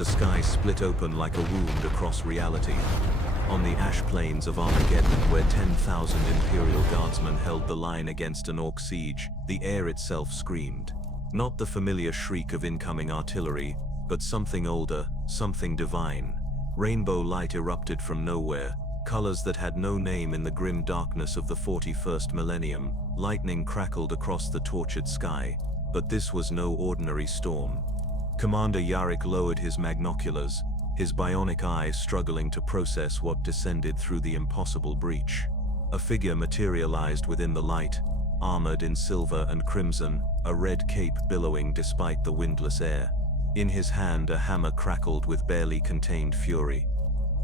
The sky split open like a wound across reality. On the ash plains of Armageddon, where 10,000 Imperial guardsmen held the line against an orc siege, the air itself screamed. Not the familiar shriek of incoming artillery, but something older, something divine. Rainbow light erupted from nowhere, colors that had no name in the grim darkness of the 41st millennium. Lightning crackled across the tortured sky, but this was no ordinary storm. Commander Yarrick lowered his magnoculars, his bionic eye struggling to process what descended through the impossible breach. A figure materialized within the light, armored in silver and crimson, a red cape billowing despite the windless air. In his hand, a hammer crackled with barely contained fury.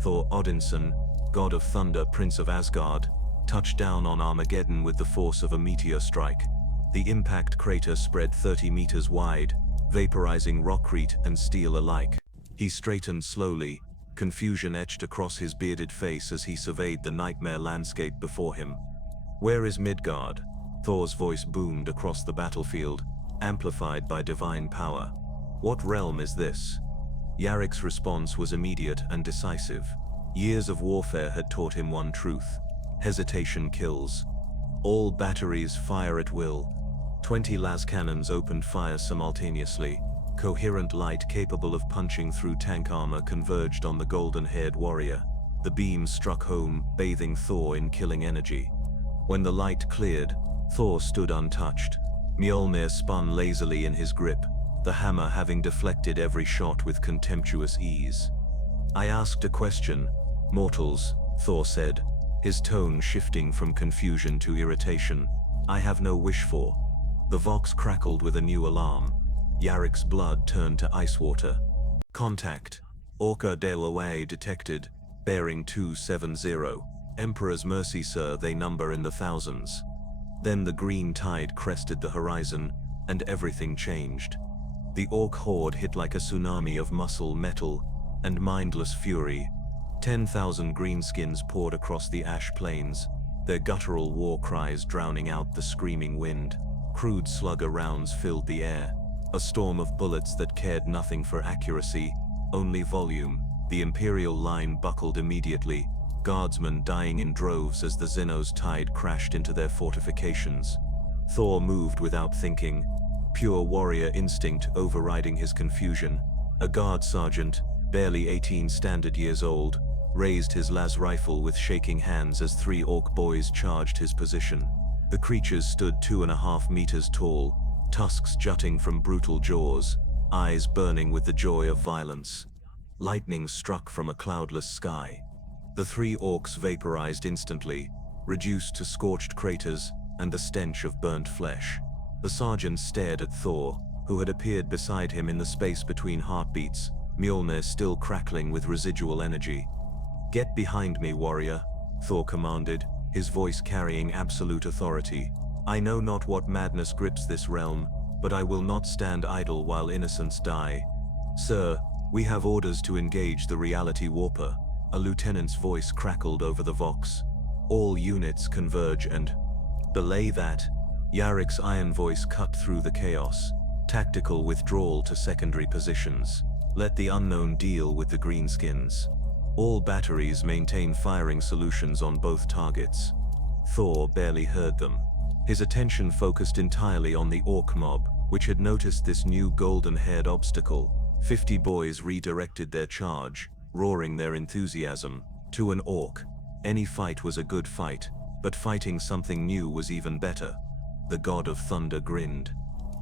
Thor Odinson, god of thunder, prince of Asgard, touched down on Armageddon with the force of a meteor strike. The impact crater spread 30 meters wide, vaporizing rockcrete and steel alike. He straightened slowly, confusion etched across his bearded face as he surveyed the nightmare landscape before him. "Where is Midgard?" Thor's voice boomed across the battlefield, amplified by divine power. "What realm is this?" Yarrick's response was immediate and decisive. Years of warfare had taught him one truth: hesitation kills. All batteries fire at will. 20 las cannons opened fire simultaneously. Coherent light capable of punching through tank armor converged on the golden-haired warrior. The beams struck home, bathing Thor in killing energy. When the light cleared, Thor stood untouched. Mjolnir spun lazily in his grip, the hammer having deflected every shot with contemptuous ease. "I asked a question, mortals," Thor said, his tone shifting from confusion to irritation. "I have no wish for." The Vox crackled with a new alarm. Yarrick's blood turned to ice water. "Contact. Orca de la Way detected. Bearing 270. Emperor's mercy, sir, they number in the thousands." Then the green tide crested the horizon, and everything changed. The orc horde hit like a tsunami of muscle, metal, and mindless fury. 10,000 greenskins poured across the ash plains, their guttural war cries drowning out the screaming wind. Crude slugger rounds filled the air, a storm of bullets that cared nothing for accuracy, only volume. The Imperial line buckled immediately, guardsmen dying in droves as the Xenos tide crashed into their fortifications. Thor moved without thinking, pure warrior instinct overriding his confusion. A guard sergeant, barely 18 standard years old, raised his las rifle with shaking hands as 3 orc boys charged his position. The creatures stood 2.5 meters tall, tusks jutting from brutal jaws, eyes burning with the joy of violence. Lightning struck from a cloudless sky. The 3 orcs vaporized instantly, reduced to scorched craters and the stench of burnt flesh. The sergeant stared at Thor, who had appeared beside him in the space between heartbeats, Mjolnir still crackling with residual energy. "Get behind me, warrior," Thor commanded, his voice carrying absolute authority. "I know not what madness grips this realm, but I will not stand idle while innocents die." "Sir, we have orders to engage the reality warper," a lieutenant's voice crackled over the Vox. "All units converge and..." "Belay that," Yarrick's iron voice cut through the chaos. "Tactical withdrawal to secondary positions. Let the unknown deal with the greenskins. All batteries maintain firing solutions on both targets." Thor barely heard them. His attention focused entirely on the orc mob, which had noticed this new golden-haired obstacle. 50 boys redirected their charge, roaring their enthusiasm. To an orc, any fight was a good fight, but fighting something new was even better. The god of thunder grinned.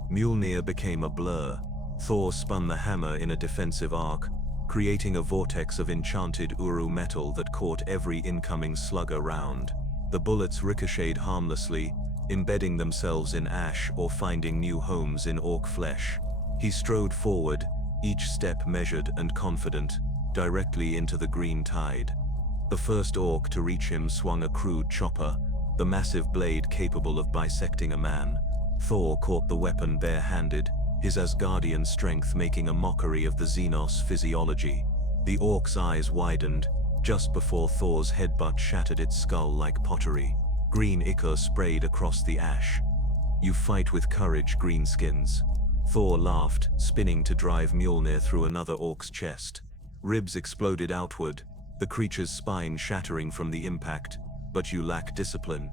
Mjolnir became a blur. Thor spun the hammer in a defensive arc, creating a vortex of enchanted Uru metal that caught every incoming slugger round. The bullets ricocheted harmlessly, embedding themselves in ash or finding new homes in orc flesh. He strode forward, each step measured and confident, directly into the green tide. The first orc to reach him swung a crude chopper, the massive blade capable of bisecting a man. Thor caught the weapon bare-handed, his Asgardian strength making a mockery of the Xenos physiology. The orc's eyes widened, just before Thor's headbutt shattered its skull like pottery. Green ichor sprayed across the ash. "You fight with courage, greenskins." Thor laughed, spinning to drive Mjolnir through another orc's chest. Ribs exploded outward, the creature's spine shattering from the impact. But you lack discipline.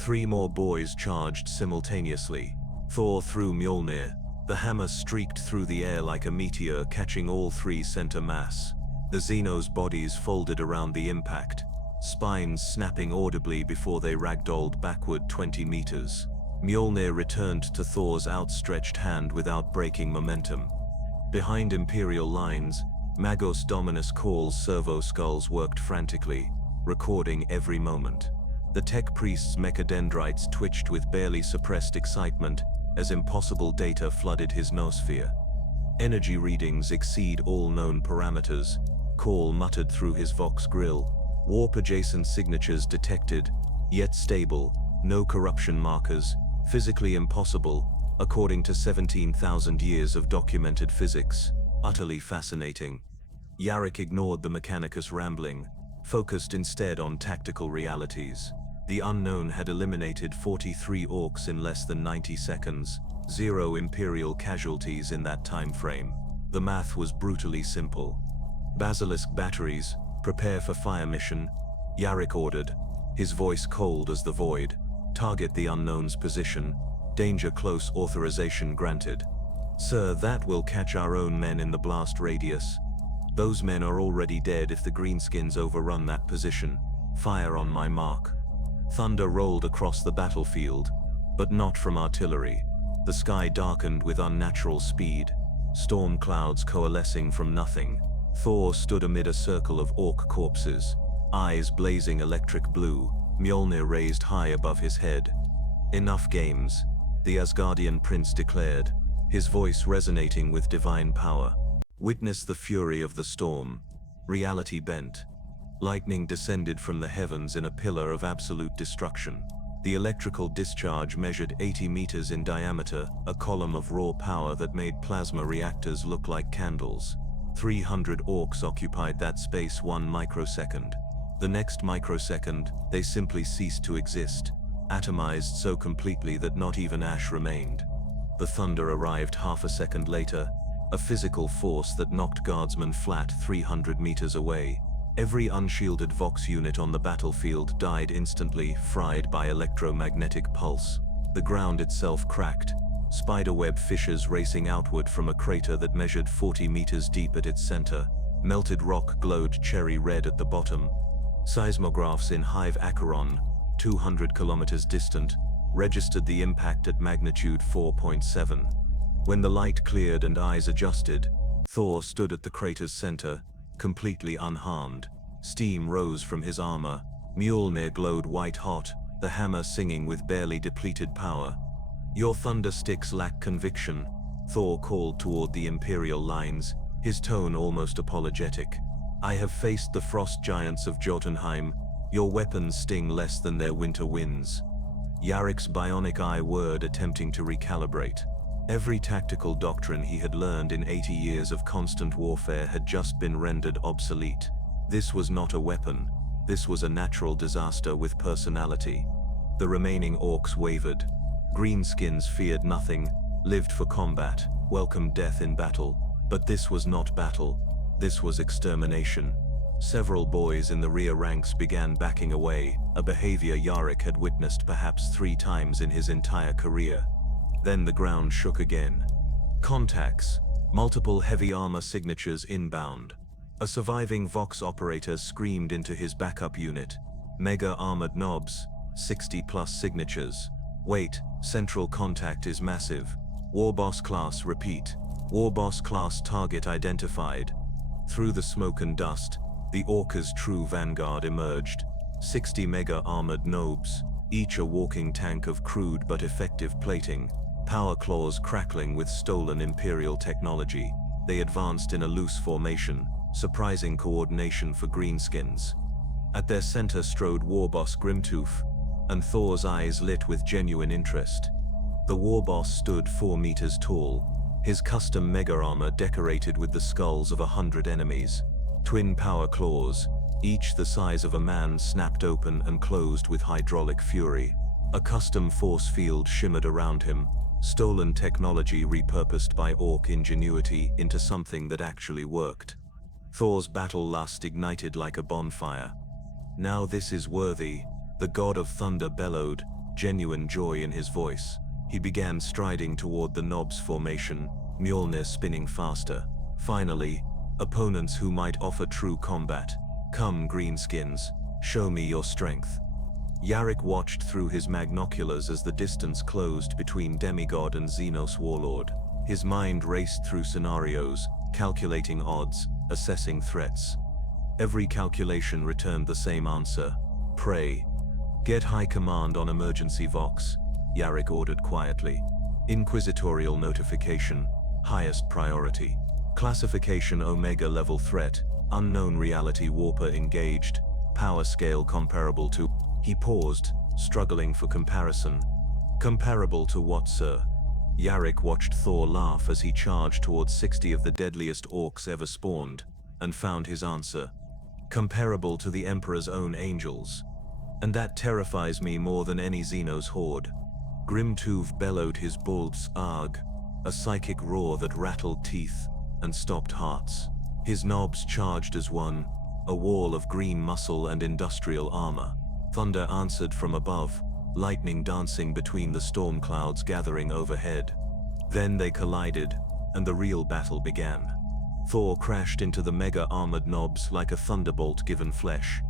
3 more boys charged simultaneously. Thor threw Mjolnir. The hammer streaked through the air like a meteor, catching all 3 center mass. The Xenos' bodies folded around the impact, spines snapping audibly before they ragdolled backward 20 meters. Mjolnir returned to Thor's outstretched hand without breaking momentum. Behind Imperial lines, Magos Dominus Call's servo skulls worked frantically, recording every moment. The tech priest's mechadendrites twitched with barely suppressed excitement as impossible data flooded his noosphere. Energy readings exceed all known parameters, Call muttered through his Vox grill. Warp-adjacent signatures detected, yet stable, no corruption markers, physically impossible, according to 17,000 years of documented physics. Utterly fascinating. Yarrick ignored the Mechanicus rambling, focused instead on tactical realities. The unknown had eliminated 43 orcs in less than 90 seconds, 0 Imperial casualties in that time frame. The math was brutally simple. Basilisk batteries, prepare for fire mission, Yarrick ordered, his voice cold as the void. Target the unknown's position, danger close, authorization granted. Sir, that will catch our own men in the blast radius. Those men are already dead if the greenskins overrun that position. Fire on my mark. Thunder rolled across the battlefield, but not from artillery. The sky darkened with unnatural speed, storm clouds coalescing from nothing. Thor stood amid a circle of orc corpses, eyes blazing electric blue, Mjolnir raised high above his head. Enough games, the Asgardian prince declared, his voice resonating with divine power. Witness the fury of the storm. Reality bent. Lightning descended from the heavens in a pillar of absolute destruction. The electrical discharge measured 80 meters in diameter, a column of raw power that made plasma reactors look like candles. 300 orcs occupied that space 1 microsecond. The next microsecond, they simply ceased to exist, atomized so completely that not even ash remained. The thunder arrived half a second later, a physical force that knocked guardsmen flat 300 meters away. Every unshielded Vox unit on the battlefield died instantly, fried by electromagnetic pulse. The ground itself cracked, spiderweb fissures racing outward from a crater that measured 40 meters deep at its center. Melted rock glowed cherry red at the bottom. Seismographs in Hive Acheron, 200 kilometers distant, registered the impact at magnitude 4.7. When the light cleared and eyes adjusted, Thor stood at the crater's center, completely unharmed. Steam rose from his armor. Mjolnir glowed white-hot, the hammer singing with barely depleted power. Your thunder sticks lack conviction, Thor called toward the Imperial lines, his tone almost apologetic. I have faced the frost giants of Jotunheim. Your weapons sting less than their winter winds. Yarrick's bionic eye whirred, attempting to recalibrate. Every tactical doctrine he had learned in 80 years of constant warfare had just been rendered obsolete. This was not a weapon. This was a natural disaster with personality. The remaining orcs wavered. Greenskins feared nothing, lived for combat, welcomed death in battle. But this was not battle. This was extermination. Several boys in the rear ranks began backing away, a behavior Yarrick had witnessed perhaps 3 times in his entire career. Then the ground shook again. Contacts. Multiple heavy armor signatures inbound. A surviving Vox operator screamed into his backup unit. Mega armored knobs. 60+ signatures. Wait, central contact is massive. Warboss class, repeat. Warboss class target identified. Through the smoke and dust, the Orca's true vanguard emerged. 60 mega armored nobs, each a walking tank of crude but effective plating. Power claws crackling with stolen Imperial technology. They advanced in a loose formation, surprising coordination for greenskins. At their center strode Warboss Grimtooth, and Thor's eyes lit with genuine interest. The Warboss stood 4 meters tall, his custom mega armor decorated with the skulls of 100 enemies. Twin power claws, each the size of a man, snapped open and closed with hydraulic fury. A custom force field shimmered around him, stolen technology repurposed by orc ingenuity into something that actually worked. Thor's battle lust ignited like a bonfire. "Now this is worthy," the god of thunder bellowed, genuine joy in his voice. He began striding toward the knob's formation, Mjolnir spinning faster. Finally, opponents who might offer true combat. "Come, greenskins, show me your strength." Yarrick watched through his magnoculars as the distance closed between demigod and Xenos warlord. His mind raced through scenarios, calculating odds, assessing threats. Every calculation returned the same answer: pray. "Get high command on emergency vox," Yarrick ordered quietly. Inquisitorial notification, highest priority. Classification Omega level threat, unknown reality warper engaged, power scale comparable to... He paused, struggling for comparison. "Comparable to what, sir?" Yarrick watched Thor laugh as he charged towards 60 of the deadliest orcs ever spawned, and found his answer. "Comparable to the Emperor's own angels. And that terrifies me more than any Xenos horde." Grimtuv bellowed his bolts arg, a psychic roar that rattled teeth and stopped hearts. His knobs charged as one, a wall of green muscle and industrial armor. Thunder answered from above, lightning dancing between the storm clouds gathering overhead. Then they collided, and the real battle began. Thor crashed into the mega-armored knobs like a thunderbolt given flesh.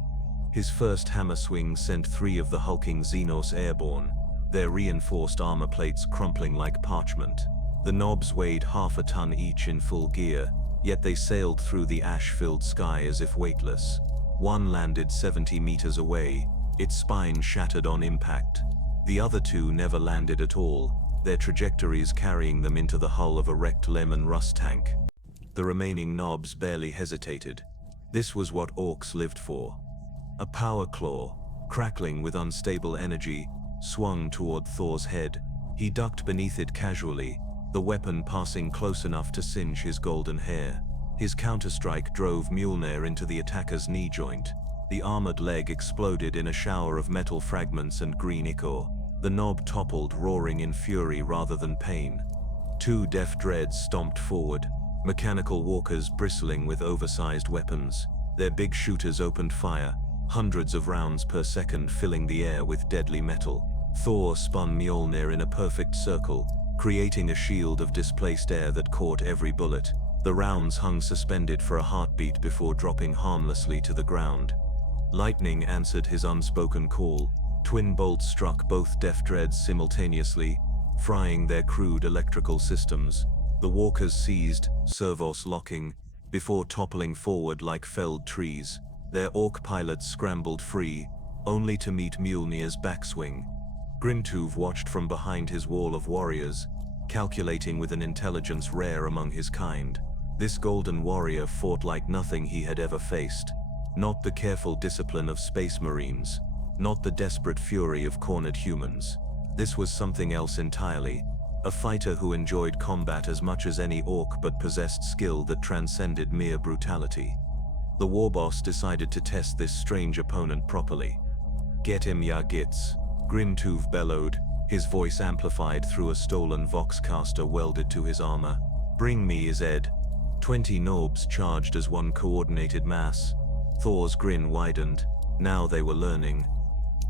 His first hammer swing sent 3 of the hulking Xenos airborne, their reinforced armor plates crumpling like parchment. The knobs weighed half a ton each in full gear, yet they sailed through the ash-filled sky as if weightless. One landed 70 meters away, its spine shattered on impact. The other 2 never landed at all, their trajectories carrying them into the hull of a wrecked lemon rust tank. The remaining knobs barely hesitated. This was what orcs lived for. A power claw, crackling with unstable energy, swung toward Thor's head. He ducked beneath it casually, the weapon passing close enough to singe his golden hair. His counterstrike drove Mjolnir into the attacker's knee joint. The armored leg exploded in a shower of metal fragments and green ichor. The knob toppled, roaring in fury rather than pain. 2 deaf dreads stomped forward, mechanical walkers bristling with oversized weapons. Their big shooters opened fire, hundreds of rounds per second filling the air with deadly metal. Thor spun Mjolnir in a perfect circle, creating a shield of displaced air that caught every bullet. The rounds hung suspended for a heartbeat before dropping harmlessly to the ground. Lightning answered his unspoken call. Twin bolts struck both deaf dreads simultaneously, frying their crude electrical systems. The walkers seized, servos locking, before toppling forward like felled trees. Their orc pilots scrambled free, only to meet Mjolnir's backswing. Grimtuv watched from behind his wall of warriors, calculating with an intelligence rare among his kind. This golden warrior fought like nothing he had ever faced. Not the careful discipline of space marines, not the desperate fury of cornered humans. This was something else entirely, a fighter who enjoyed combat as much as any orc but possessed skill that transcended mere brutality. The warboss decided to test this strange opponent properly. "Get him, ya gits," Grimtuv bellowed, his voice amplified through a stolen voxcaster welded to his armor. "Bring me his Ed." 20 knobs charged as one coordinated mass. Thor's grin widened. Now they were learning.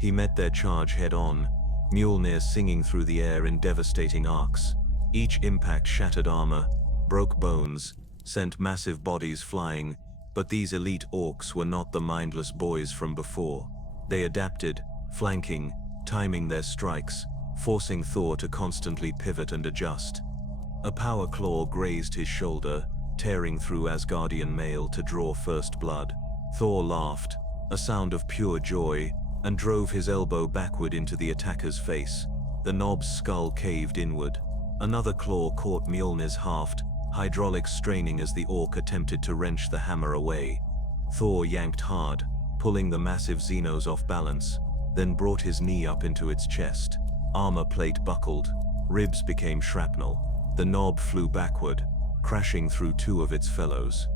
He met their charge head-on, Mjolnir singing through the air in devastating arcs. Each impact shattered armor, broke bones, sent massive bodies flying, but these elite orcs were not the mindless boys from before. They adapted, flanking, timing their strikes, forcing Thor to constantly pivot and adjust. A power claw grazed his shoulder, tearing through Asgardian mail to draw first blood. Thor laughed, a sound of pure joy, and drove his elbow backward into the attacker's face. The knob's skull caved inward. Another claw caught Mjolnir's haft, hydraulics straining as the orc attempted to wrench the hammer away. Thor yanked hard, pulling the massive Xenos off balance, then brought his knee up into its chest. Armor plate buckled, ribs became shrapnel. The knob flew backward, crashing through 2 of its fellows.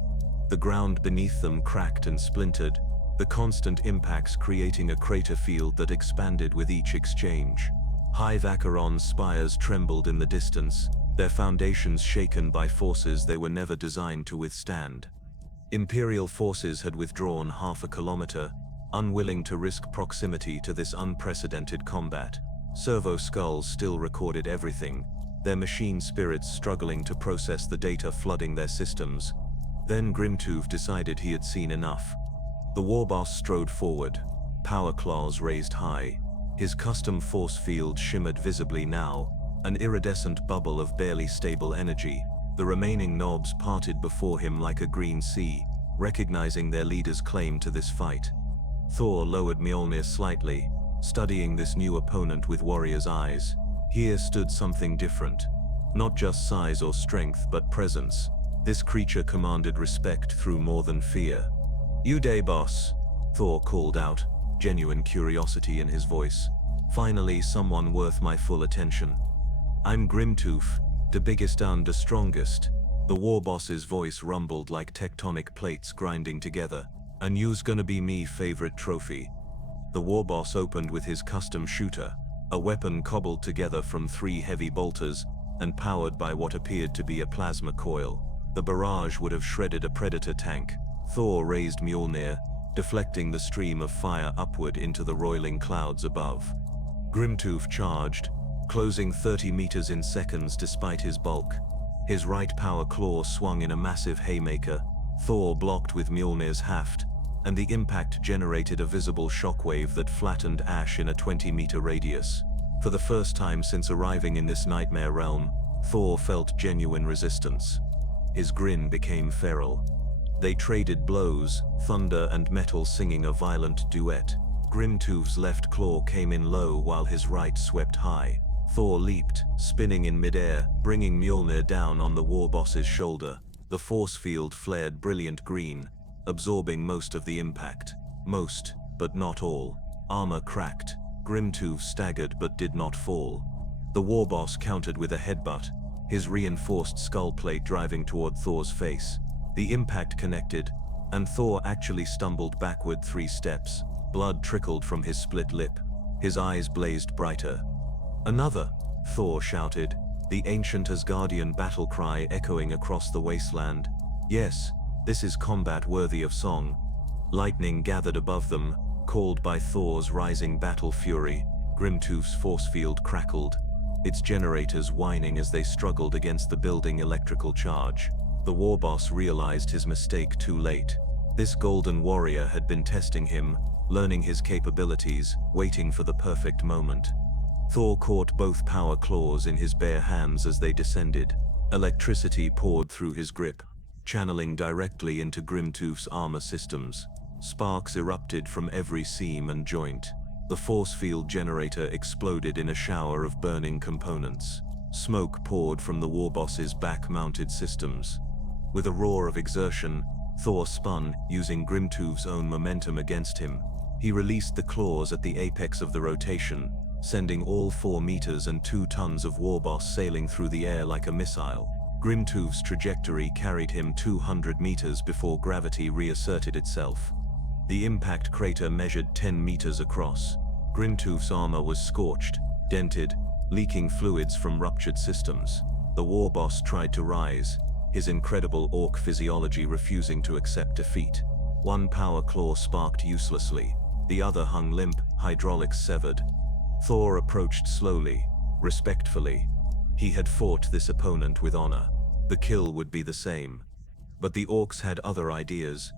The ground beneath them cracked and splintered, the constant impacts creating a crater field that expanded with each exchange. High Vacheron's spires trembled in the distance, their foundations shaken by forces they were never designed to withstand. Imperial forces had withdrawn half a kilometer, unwilling to risk proximity to this unprecedented combat. Servo skulls still recorded everything, their machine spirits struggling to process the data flooding their systems. Then Grimtooth decided he had seen enough. The warboss strode forward, power claws raised high. His custom force field shimmered visibly now, an iridescent bubble of barely stable energy. The remaining knobs parted before him like a green sea, recognizing their leader's claim to this fight. Thor lowered Mjolnir slightly, studying this new opponent with warrior's eyes. Here stood something different. Not just size or strength, but presence. This creature commanded respect through more than fear. "You day, boss," Thor called out, genuine curiosity in his voice. "Finally, someone worth my full attention." "I'm Grimtooth, the biggest and the strongest." The warboss's voice rumbled like tectonic plates grinding together. "And you's gonna be me favorite trophy." The warboss opened with his custom shooter, a weapon cobbled together from 3 heavy bolters and powered by what appeared to be a plasma coil. The barrage would have shredded a predator tank. Thor raised Mjolnir, deflecting the stream of fire upward into the roiling clouds above. Grimtooth charged, closing 30 meters in seconds despite his bulk. His right power claw swung in a massive haymaker. Thor blocked with Mjolnir's haft, and the impact generated a visible shockwave that flattened ash in a 20-meter radius. For the first time since arriving in this nightmare realm, Thor felt genuine resistance. His grin became feral. They traded blows, thunder and metal singing a violent duet. Grimtooth's left claw came in low while his right swept high. Thor leaped, spinning in midair, bringing Mjolnir down on the warboss's shoulder. The force field flared brilliant green, absorbing most of the impact. Most, but not all. Armor cracked. Grimtooth staggered but did not fall. The warboss countered with a headbutt, his reinforced skull plate driving toward Thor's face. The impact connected, and Thor actually stumbled backward 3 steps. Blood trickled from his split lip. His eyes blazed brighter. "Another!" Thor shouted, the ancient Asgardian battle cry echoing across the wasteland. Yes, this is combat worthy of song. Lightning gathered above them, called by Thor's rising battle fury. Grimtooth's force field crackled, its generators whining as they struggled against the building electrical charge. The warboss realized his mistake too late. This golden warrior had been testing him, learning his capabilities, waiting for the perfect moment. Thor caught both power claws in his bare hands as they descended. Electricity poured through his grip, channeling directly into Grimtooth's armor systems. Sparks erupted from every seam and joint. The force field generator exploded in a shower of burning components. Smoke poured from the warboss's back-mounted systems. With a roar of exertion, Thor spun, using Grimtooth's own momentum against him. He released the claws at the apex of the rotation, sending all 4 meters and 2 tons of warboss sailing through the air like a missile. Grimtooth's trajectory carried him 200 meters before gravity reasserted itself. The impact crater measured 10 meters across. Grimtooth's armor was scorched, dented, leaking fluids from ruptured systems. The warboss tried to rise, his incredible orc physiology refusing to accept defeat. One power claw sparked uselessly, the other hung limp, hydraulics severed. Thor approached slowly, respectfully. He had fought this opponent with honor. The kill would be the same. But the orcs had other ideas.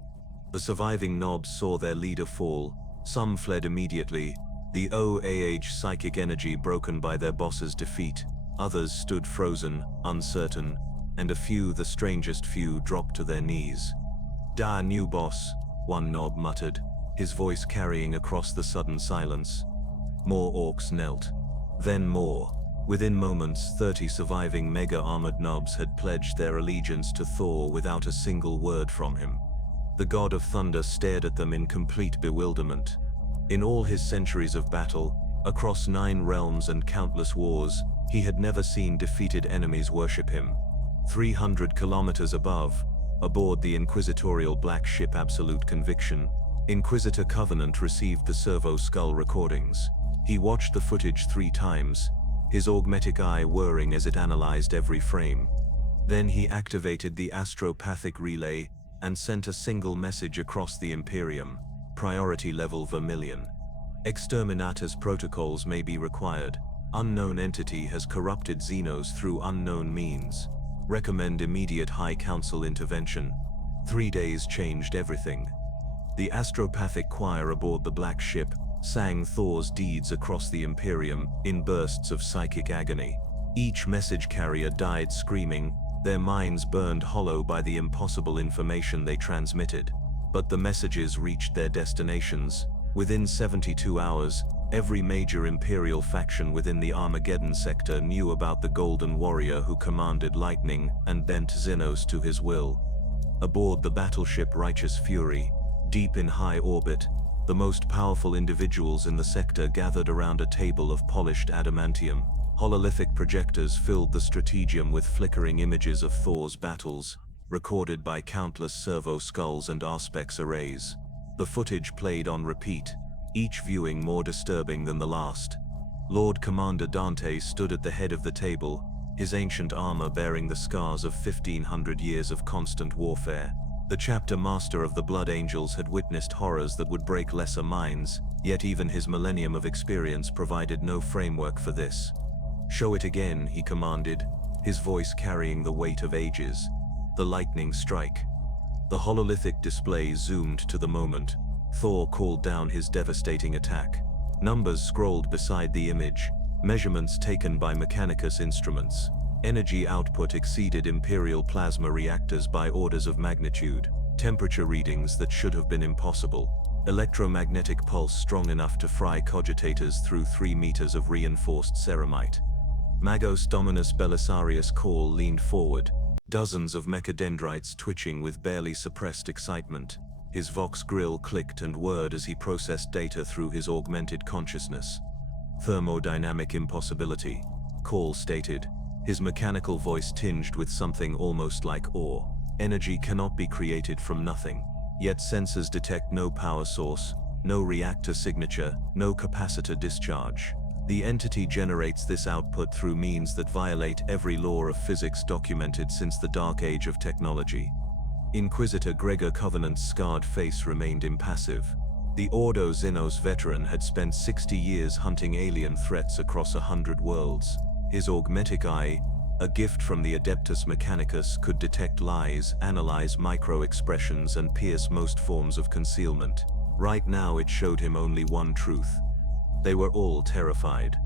The surviving knobs saw their leader fall. Some fled immediately, the OAH psychic energy broken by their boss's defeat. Others stood frozen, uncertain, and a few, the strangest few, dropped to their knees. "Da new boss," one knob muttered, his voice carrying across the sudden silence. More orcs knelt. Then more. Within moments, 30 surviving mega-armored knobs had pledged their allegiance to Thor without a single word from him. The god of thunder stared at them in complete bewilderment. In all his centuries of battle, across 9 realms and countless wars, he had never seen defeated enemies worship him. 300 kilometers above, aboard the inquisitorial black ship Absolute Conviction, Inquisitor Covenant received the servo skull recordings. He watched the footage 3 times, his augmetic eye whirring as it analyzed every frame. Then he activated the astropathic relay and sent a single message across the Imperium, priority level vermilion. Exterminatus protocols may be required. Unknown entity has corrupted Xenos through unknown means. Recommend immediate High Council intervention. 3 days changed everything. The astropathic choir aboard the Black Ship sang Thor's deeds across the Imperium in bursts of psychic agony. Each message carrier died screaming, their minds burned hollow by the impossible information they transmitted. But the messages reached their destinations. Within 72 hours, every major Imperial faction within the Armageddon sector knew about the Golden Warrior who commanded lightning and bent Xenos to his will. Aboard the battleship Righteous Fury, deep in high orbit, the most powerful individuals in the sector gathered around a table of polished adamantium. Hololithic projectors filled the strategium with flickering images of Thor's battles, recorded by countless servo skulls and Auspex arrays. The footage played on repeat, each viewing more disturbing than the last. Lord Commander Dante stood at the head of the table, his ancient armor bearing the scars of 1,500 years of constant warfare. The chapter master of the Blood Angels had witnessed horrors that would break lesser minds, yet even his millennium of experience provided no framework for this. "Show it again," he commanded, his voice carrying the weight of ages. The lightning strike. The hololithic display zoomed to the moment. Thor called down his devastating attack. Numbers scrolled beside the image, measurements taken by Mechanicus instruments. Energy output exceeded Imperial plasma reactors by orders of magnitude. Temperature readings that should have been impossible. Electromagnetic pulse strong enough to fry cogitators through 3 meters of reinforced ceramite. Magos Dominus Belisarius Call leaned forward, dozens of mechadendrites twitching with barely suppressed excitement. His Vox grill clicked and whirred as he processed data through his augmented consciousness. "Thermodynamic impossibility," Call stated, his mechanical voice tinged with something almost like awe. "Energy cannot be created from nothing. Yet sensors detect no power source, no reactor signature, no capacitor discharge. The entity generates this output through means that violate every law of physics documented since the dark age of technology." Inquisitor Gregor Covenant's scarred face remained impassive. The Ordo Xenos veteran had spent 60 years hunting alien threats across 100 worlds. His augmetic eye, a gift from the Adeptus Mechanicus, could detect lies, analyze micro-expressions, and pierce most forms of concealment. Right now it showed him only one truth. They were all terrified.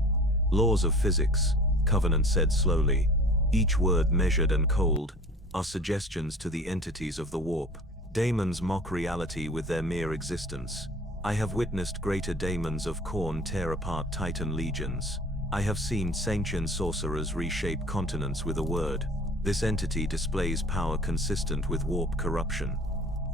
"Laws of physics," Covenant said slowly, each word measured and cold, "are suggestions to the entities of the warp. Daemons mock reality with their mere existence. I have witnessed greater daemons of Khorne tear apart Titan legions. I have seen sentient sorcerers reshape continents with a word. This entity displays power consistent with warp corruption.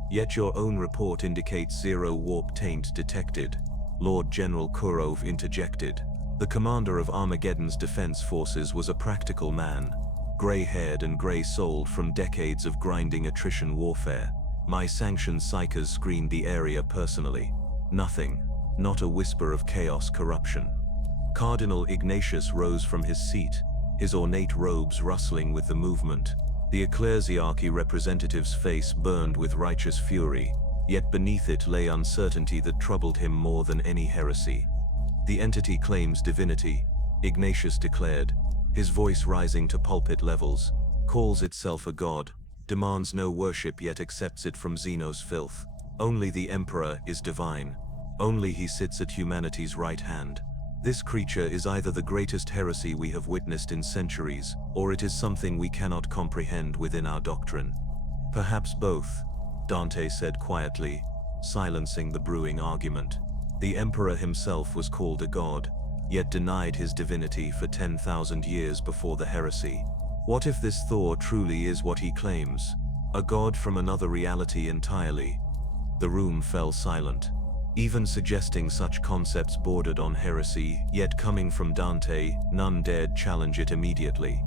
Yet your own report indicates 0 warp taint detected," Lord General Kurov interjected. The commander of Armageddon's defense forces was a practical man, gray-haired and gray-souled from decades of grinding attrition warfare. "My sanctioned psychers screened the area personally. Nothing, not a whisper of chaos corruption." Cardinal Ignatius rose from his seat, his ornate robes rustling with the movement. The ecclesiarchy representative's face burned with righteous fury, yet beneath it lay uncertainty that troubled him more than any heresy. "The entity claims divinity," Ignatius declared, his voice rising to pulpit levels. "Calls itself a god, demands no worship yet accepts it from Xenos filth. Only the Emperor is divine. Only he sits at humanity's right hand. This creature is either the greatest heresy we have witnessed in centuries, or it is something we cannot comprehend within our doctrine." "Perhaps both," Dante said quietly, silencing the brewing argument. The Emperor himself was called a god, yet denied his divinity for 10,000 years before the heresy. What if this Thor truly is what he claims? A god from another reality entirely? The room fell silent. Even suggesting such concepts bordered on heresy, yet coming from Dante, none dared challenge it immediately.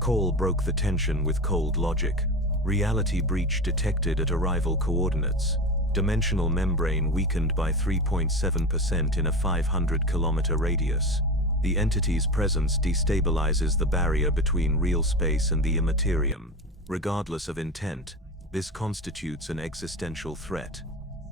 Cole broke the tension with cold logic. Reality breach detected at arrival coordinates. Dimensional membrane weakened by 3.7% in a 500-kilometer radius. The entity's presence destabilizes the barrier between real space and the Imperium. Regardless of intent, this constitutes an existential threat.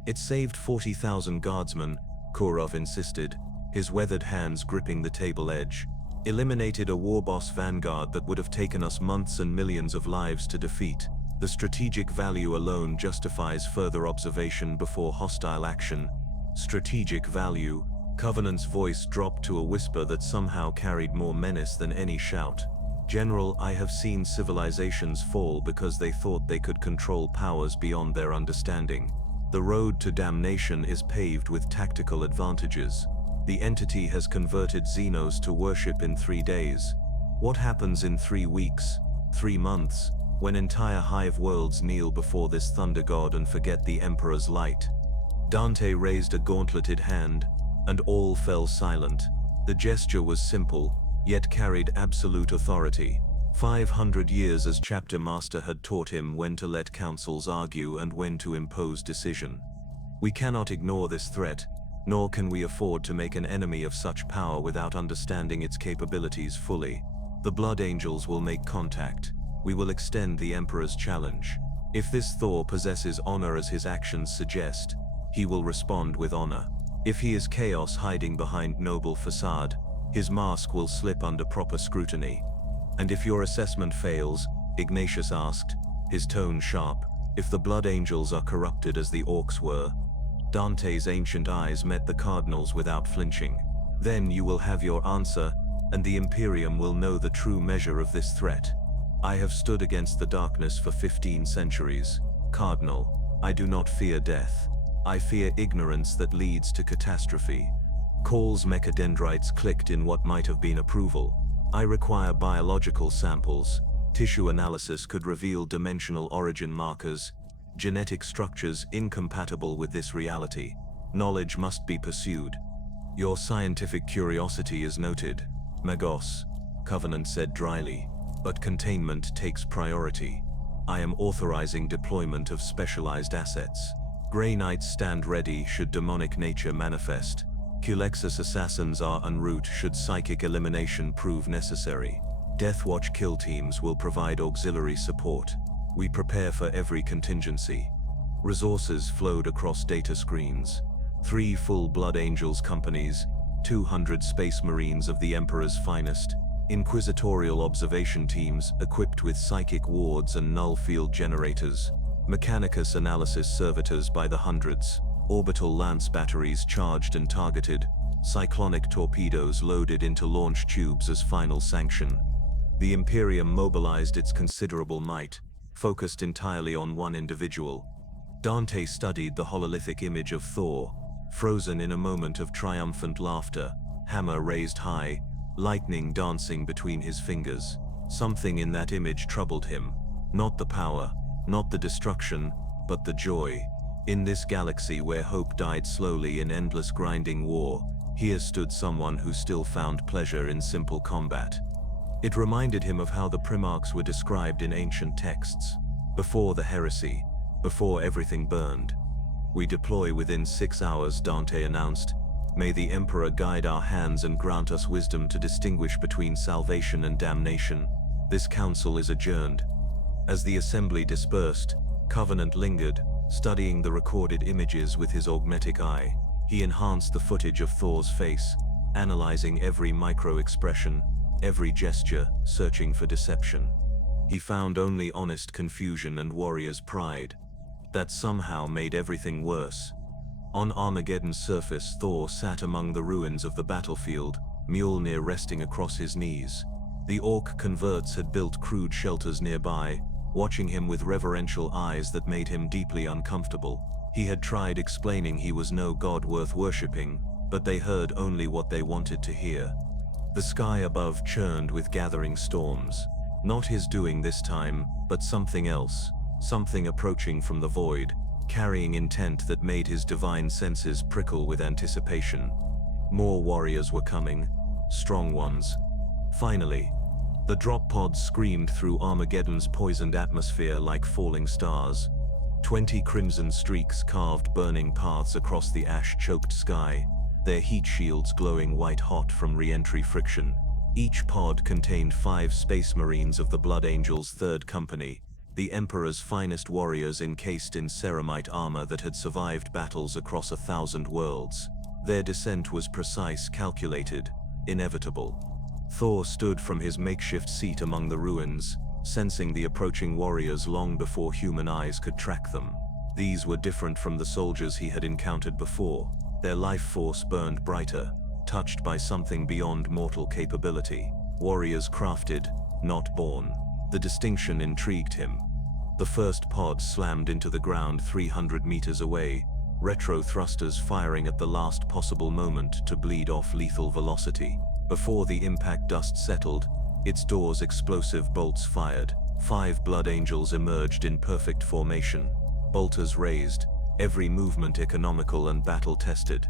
It saved 40,000 guardsmen, Kurov insisted, his weathered hands gripping the table edge. Eliminated a warboss vanguard that would have taken us months and millions of lives to defeat. The strategic value alone justifies further observation before hostile action. Strategic value. Covenant's voice dropped to a whisper that somehow carried more menace than any shout. General, I have seen civilizations fall because they thought they could control powers beyond their understanding. The road to damnation is paved with tactical advantages. The entity has converted Xenos to worship in 3 days. What happens in 3 weeks, 3 months, when entire hive worlds kneel before this thunder god and forget the Emperor's light? Dante raised a gauntleted hand, and all fell silent. The gesture was simple, yet carried absolute authority. 500 years as chapter master had taught him when to let councils argue and when to impose decision. We cannot ignore this threat, nor can we afford to make an enemy of such power without understanding its capabilities fully. The Blood Angels will make contact. We will extend the Emperor's challenge. If this Thor possesses honor as his actions suggest, he will respond with honor. If he is chaos hiding behind noble facade, his mask will slip under proper scrutiny. And if your assessment fails, Ignatius asked, his tone sharp, if the Blood Angels are corrupted as the Orcs were. Dante's ancient eyes met the Cardinal's without flinching. Then you will have your answer, and the Imperium will know the true measure of this threat. I have stood against the darkness for 15 centuries. Cardinal, I do not fear death. I fear ignorance that leads to catastrophe. Call's mechadendrites clicked in what might have been approval. I require biological samples. Tissue analysis could reveal dimensional origin markers, genetic structures incompatible with this reality. Knowledge must be pursued. Your scientific curiosity is noted, Magos, Covenant said dryly, but containment takes priority. I am authorizing deployment of specialized assets. Grey Knights stand ready should demonic nature manifest. Culexus assassins are en route should psychic elimination prove necessary. Deathwatch kill teams will provide auxiliary support. We prepare for every contingency. Resources flowed across data screens. 3 full Blood Angels companies, 200 Space Marines of the Emperor's finest, inquisitorial observation teams equipped with psychic wards and null field generators, Mechanicus analysis servitors by the hundreds, orbital lance batteries charged and targeted, cyclonic torpedoes loaded into launch tubes as final sanction. The Imperium mobilized its considerable might, focused entirely on one individual. Dante studied the hololithic image of Thor, frozen in a moment of triumphant laughter, hammer raised high, lightning dancing between his fingers. Something in that image troubled him. Not the power, not the destruction, but the joy. In this galaxy where hope died slowly in endless grinding war, here stood someone who still found pleasure in simple combat. It reminded him of how the Primarchs were described in ancient texts. Before the heresy, before everything burned. We deploy within 6 hours, Dante announced. May the Emperor guide our hands and grant us wisdom to distinguish between salvation and damnation. This council is adjourned. As the assembly dispersed, Covenant lingered, studying the recorded images with his augmetic eye. He enhanced the footage of Thor's face, analyzing every micro-expression, every gesture, searching for deception. He found only honest confusion and warrior's pride. That somehow made everything worse. On Armageddon's surface, Thor sat among the ruins of the battlefield, Mjolnir resting across his knees. The Orc converts had built crude shelters nearby, watching him with reverential eyes that made him deeply uncomfortable. He had tried explaining he was no god worth worshipping, but they heard only what they wanted to hear. The sky above churned with gathering storms. Not his doing this time, but something else. Something approaching from the void, carrying intent that made his divine senses prickle with anticipation. More warriors were coming, strong ones. Finally, the drop pods screamed through Armageddon's poisoned atmosphere like falling stars. 20 crimson streaks carved burning paths across the ash-choked sky, their heat shields glowing white-hot from re-entry friction. Each pod contained 5 space marines of the Blood Angels' 3rd Company, the Emperor's finest warriors encased in ceramite armor that had survived battles across 1,000 worlds. Their descent was precise, calculated, inevitable. Thor stood from his makeshift seat among the ruins, sensing the approaching warriors long before human eyes could track them. These were different from the soldiers he had encountered before. Their life force burned brighter, touched by something beyond mortal capability. Warriors crafted, not born. The distinction intrigued him. The first pod slammed into the ground 300 meters away, retro thrusters firing at the last possible moment to bleed off lethal velocity. Before the impact dust settled, its door's explosive bolts fired. 5 Blood Angels emerged in perfect formation, bolters raised, every movement economical and battle-tested.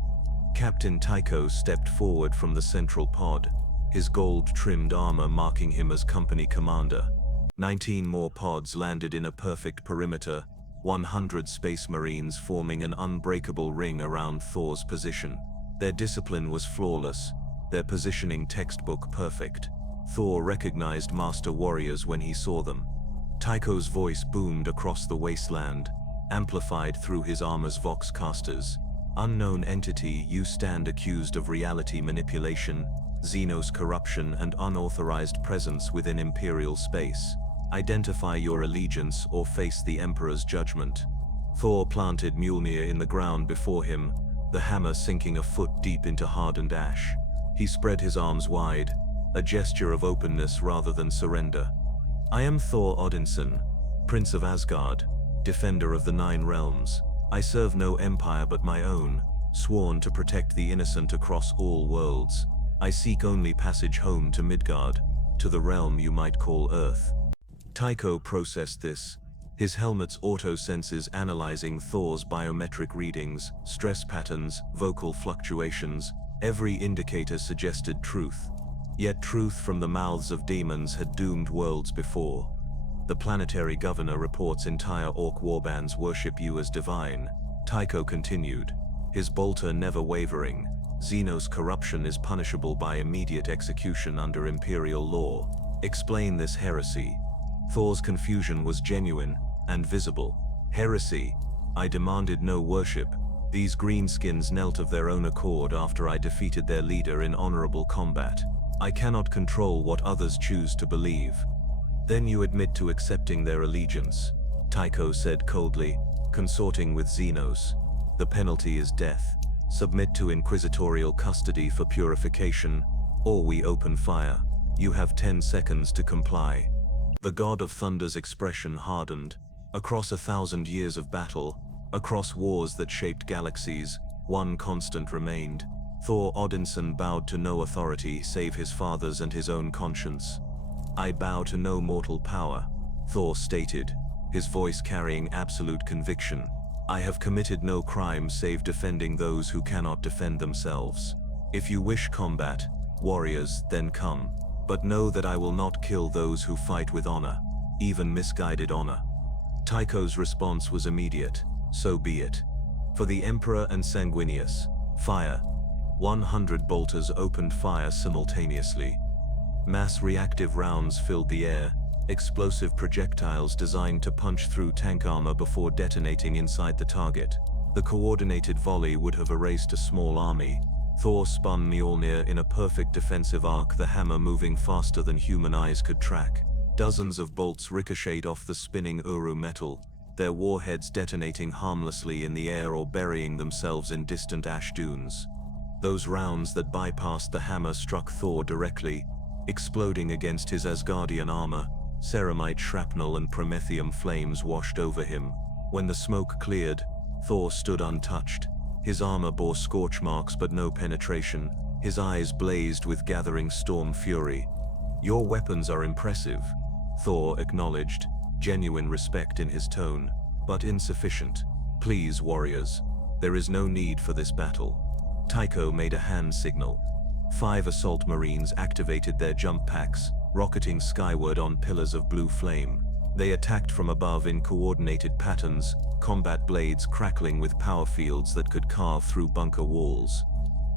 Captain Tycho stepped forward from the central pod, his gold-trimmed armor marking him as company commander. 19 more pods landed in a perfect perimeter, 100 space marines forming an unbreakable ring around Thor's position. Their discipline was flawless, their positioning textbook perfect. Thor recognized master warriors when he saw them. Tycho's voice boomed across the wasteland, amplified through his armor's voxcasters. Unknown entity, you stand accused of reality manipulation, Xenos corruption, and unauthorized presence within Imperial space. Identify your allegiance or face the Emperor's judgment. Thor planted Mjolnir in the ground before him, the hammer sinking a foot deep into hardened ash. He spread his arms wide, a gesture of openness rather than surrender. I am Thor Odinson, Prince of Asgard, defender of the 9 realms. I serve no empire but my own, sworn to protect the innocent across all worlds. I seek only passage home to Midgard, to the realm you might call Earth. Tycho processed this, his helmet's auto-senses analyzing Thor's biometric readings, stress patterns, vocal fluctuations. Every indicator suggested truth. Yet truth from the mouths of demons had doomed worlds before. The planetary governor reports entire orc warbands worship you as divine. Tycho continued, his bolter never wavering. Xenos corruption is punishable by immediate execution under Imperial law. Explain this heresy. Thor's confusion was genuine and visible. Heresy? I demanded no worship. These greenskins knelt of their own accord after I defeated their leader in honorable combat. I cannot control what others choose to believe. Then you admit to accepting their allegiance, Tycho said coldly, consorting with Xenos. The penalty is death. Submit to inquisitorial custody for purification, or we open fire. You have 10 seconds to comply. The God of Thunder's expression hardened. Across 1,000 years of battle, across wars that shaped galaxies, one constant remained. Thor Odinson bowed to no authority save his father's and his own conscience. I bow to no mortal power, Thor stated, his voice carrying absolute conviction. I have committed no crime save defending those who cannot defend themselves. If you wish combat, warriors, then come. But know that I will not kill those who fight with honor, even misguided honor. Tycho's response was immediate. So be it. For the Emperor and Sanguinius, fire. 100 bolters opened fire simultaneously. Mass reactive rounds filled the air, explosive projectiles designed to punch through tank armor before detonating inside the target. The coordinated volley would have erased a small army. Thor spun Mjolnir in a perfect defensive arc, the hammer moving faster than human eyes could track. Dozens of bolts ricocheted off the spinning Uru metal, their warheads detonating harmlessly in the air or burying themselves in distant ash dunes. Those rounds that bypassed the hammer struck Thor directly, exploding against his Asgardian armor. Ceramite shrapnel and promethium flames washed over him. When the smoke cleared, Thor stood untouched. His armor bore scorch marks but no penetration. His eyes blazed with gathering storm fury. Your weapons are impressive, Thor acknowledged, genuine respect in his tone, but insufficient. Please, warriors, there is no need for this battle. Tycho made a hand signal. 5 assault marines activated their jump packs, rocketing skyward on pillars of blue flame. They attacked from above in coordinated patterns, combat blades crackling with power fields that could carve through bunker walls.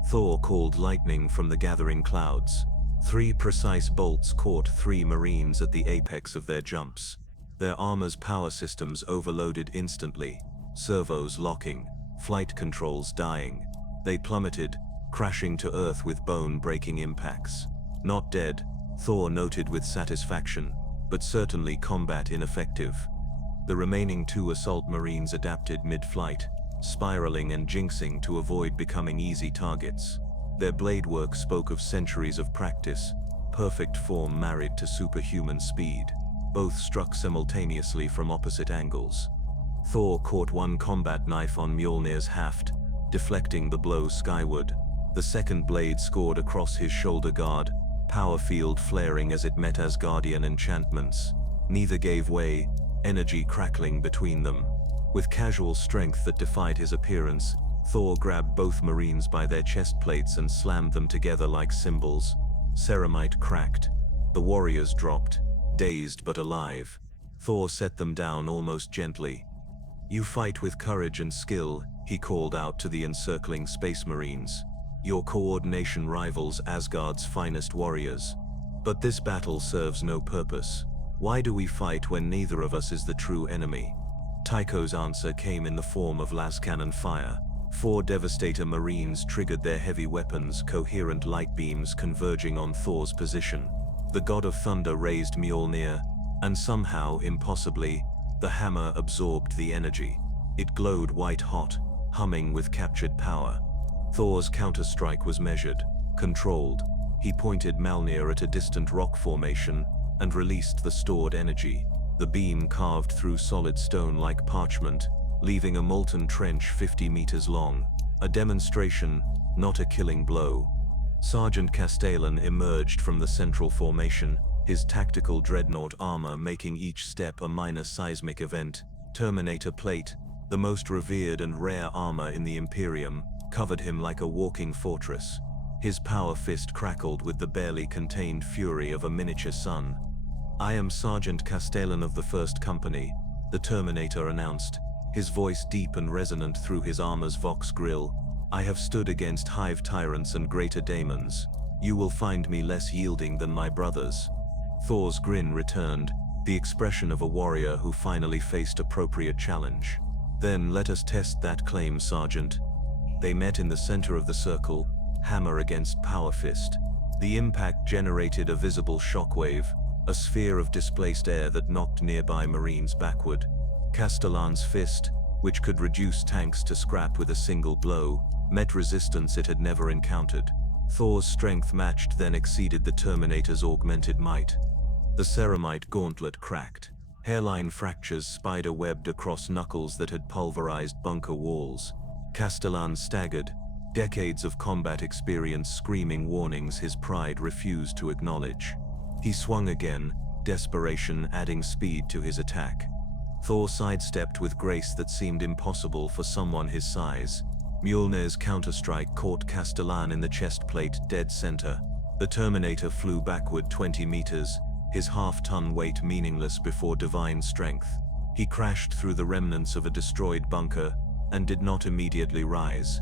Thor called lightning from the gathering clouds. 3 precise bolts caught 3 Marines at the apex of their jumps. Their armor's power systems overloaded instantly, servos locking, flight controls dying. They plummeted, crashing to earth with bone-breaking impacts. Not dead, Thor noted with satisfaction, but certainly combat ineffective. The remaining 2 assault Marines adapted mid-flight, spiraling and jinxing to avoid becoming easy targets. Their blade work spoke of centuries of practice, perfect form married to superhuman speed. Both struck simultaneously from opposite angles. Thor caught one combat knife on Mjolnir's haft, deflecting the blow skyward. The second blade scored across his shoulder guard, power field flaring as it met Asgardian enchantments. Neither gave way, energy crackling between them. With casual strength that defied his appearance, Thor grabbed both Marines by their chest plates and slammed them together like cymbals. Ceramite cracked. The warriors dropped, dazed but alive. Thor set them down almost gently. "You fight with courage and skill," he called out to the encircling Space Marines. "Your coordination rivals Asgard's finest warriors. But this battle serves no purpose. Why do we fight when neither of us is the true enemy?" Tycho's answer came in the form of lascannon fire. 4 Devastator Marines triggered their heavy weapons, coherent light beams converging on Thor's position. The god of thunder raised Mjolnir, and somehow, impossibly, the hammer absorbed the energy. It glowed white-hot, humming with captured power. Thor's counterstrike was measured, controlled. He pointed Mjolnir at a distant rock formation and released the stored energy. The beam carved through solid stone like parchment, leaving a molten trench 50 meters long. A demonstration, not a killing blow. Sergeant Castellan emerged from the central formation, his tactical dreadnought armor making each step a minor seismic event. Terminator plate, the most revered and rare armor in the Imperium, covered him like a walking fortress. His power fist crackled with the barely contained fury of a miniature sun. "I am Sergeant Castellan of the 1st Company," the Terminator announced, his voice deep and resonant through his armor's vox grill. "I have stood against hive tyrants and greater daemons. You will find me less yielding than my brothers." Thor's grin returned, the expression of a warrior who finally faced appropriate challenge. "Then let us test that claim, Sergeant." They met in the center of the circle, hammer against power fist. The impact generated a visible shockwave, a sphere of displaced air that knocked nearby Marines backward. Castellan's fist, which could reduce tanks to scrap with a single blow, met resistance it had never encountered. Thor's strength matched then exceeded the Terminator's augmented might. The ceramite gauntlet cracked. Hairline fractures spider-webbed across knuckles that had pulverized bunker walls. Castellan staggered, decades of combat experience screaming warnings his pride refused to acknowledge. He swung again, desperation adding speed to his attack. Thor sidestepped with grace that seemed impossible for someone his size. Mjolnir's counterstrike caught Castellan in the chest plate dead center. The Terminator flew backward 20 meters, his half-ton weight meaningless before divine strength. He crashed through the remnants of a destroyed bunker and did not immediately rise.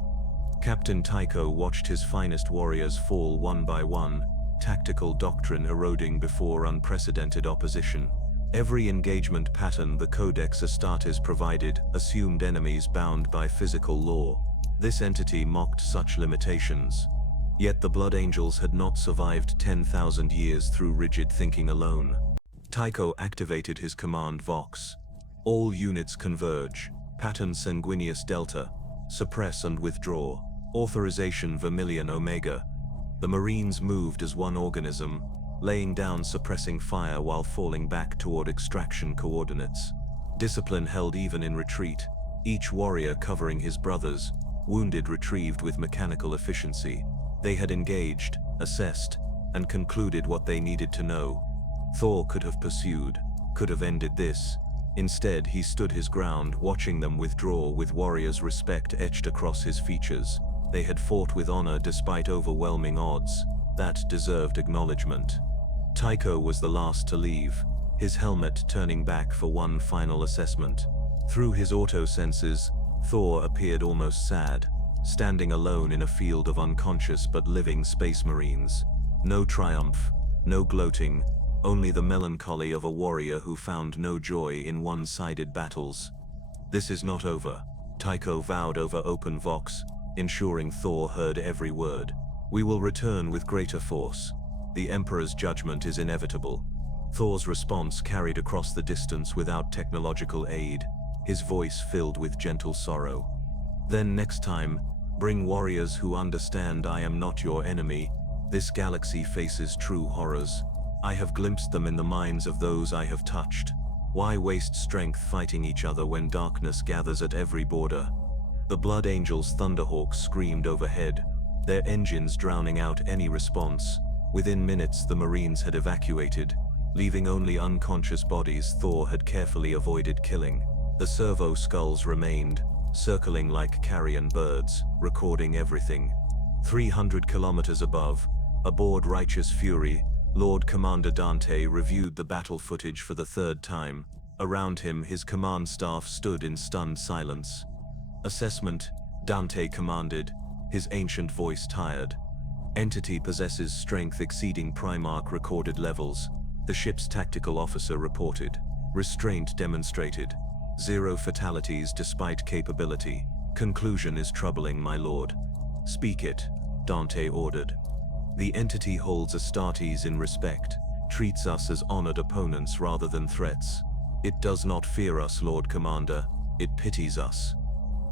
Captain Tycho watched his finest warriors fall one by one, tactical doctrine eroding before unprecedented opposition. Every engagement pattern the Codex Astartes provided assumed enemies bound by physical law. This entity mocked such limitations. Yet the Blood Angels had not survived 10,000 years through rigid thinking alone. Tycho activated his command Vox. All units converge. Pattern Sanguinius Delta. Suppress and withdraw. Authorization Vermilion Omega. The Marines moved as one organism, laying down suppressing fire while falling back toward extraction coordinates. Discipline held even in retreat, each warrior covering his brothers, wounded retrieved with mechanical efficiency. They had engaged, assessed, and concluded what they needed to know. Thor could have pursued, could have ended this. Instead, he stood his ground, watching them withdraw with warriors' respect etched across his features. They had fought with honor despite overwhelming odds. That deserved acknowledgement. Tycho was the last to leave, his helmet turning back for one final assessment. Through his auto-senses, Thor appeared almost sad, standing alone in a field of unconscious but living space marines. No triumph, no gloating, only the melancholy of a warrior who found no joy in one-sided battles. "This is not over," Tycho vowed over open vox, ensuring Thor heard every word. "We will return with greater force. The Emperor's judgment is inevitable." Thor's response carried across the distance without technological aid, his voice filled with gentle sorrow. "Then next time, bring warriors who understand I am not your enemy. This galaxy faces true horrors. I have glimpsed them in the minds of those I have touched. Why waste strength fighting each other when darkness gathers at every border?" The Blood Angels' Thunderhawks screamed overhead, their engines drowning out any response. Within minutes, the Marines had evacuated, leaving only unconscious bodies Thor had carefully avoided killing. The servo skulls remained, circling like carrion birds, recording everything. 300 kilometers above, aboard Righteous Fury, Lord Commander Dante reviewed the battle footage for the third time. Around him, his command staff stood in stunned silence. "Assessment," Dante commanded, his ancient voice tired. "Entity possesses strength exceeding Primarch recorded levels," the ship's tactical officer reported. "Restraint demonstrated. 0 fatalities despite capability. Conclusion is troubling, my lord." "Speak it," Dante ordered. "The entity holds Astartes in respect, treats us as honored opponents rather than threats. It does not fear us, Lord Commander, it pities us."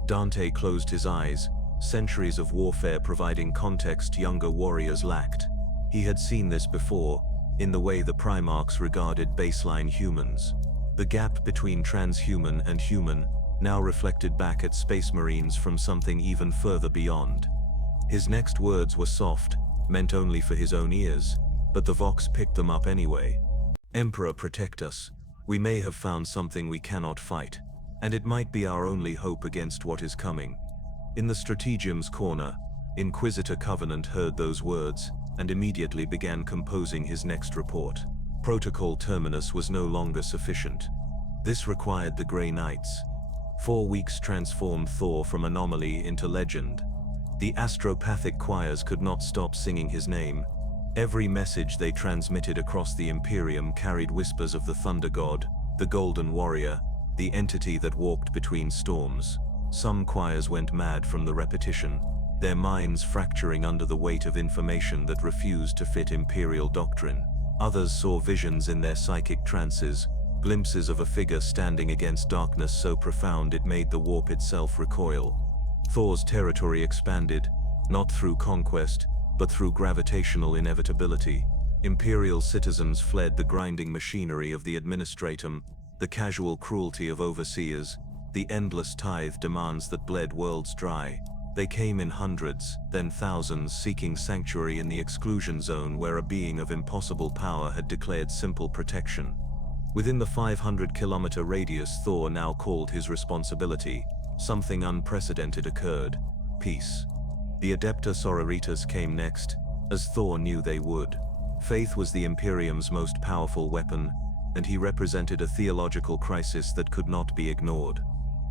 Dante closed his eyes, centuries of warfare providing context younger warriors lacked. He had seen this before, in the way the Primarchs regarded baseline humans. The gap between transhuman and human now reflected back at Space Marines from something even further beyond. His next words were soft, meant only for his own ears, but the Vox picked them up anyway. "Emperor, protect us. We may have found something we cannot fight, and it might be our only hope against what is coming." In the Strategium's corner, Inquisitor Covenant heard those words, and immediately began composing his next report. Protocol Terminus was no longer sufficient. This required the Grey Knights. 4 weeks transformed Thor from anomaly into legend. The astropathic choirs could not stop singing his name. Every message they transmitted across the Imperium carried whispers of the Thunder God, the Golden Warrior, the entity that walked between storms. Some choirs went mad from the repetition, their minds fracturing under the weight of information that refused to fit Imperial doctrine. Others saw visions in their psychic trances, glimpses of a figure standing against darkness so profound it made the warp itself recoil. Thor's territory expanded, not through conquest, but through gravitational inevitability. Imperial citizens fled the grinding machinery of the administratum, the casual cruelty of overseers, the endless tithe demands that bled worlds dry. They came in hundreds, then thousands, seeking sanctuary in the exclusion zone where a being of impossible power had declared simple protection. Within the 500-kilometer radius Thor now called his responsibility, something unprecedented occurred: peace. The Adepta Sororitas came next, as Thor knew they would. Faith was the Imperium's most powerful weapon, and he represented a theological crisis that could not be ignored.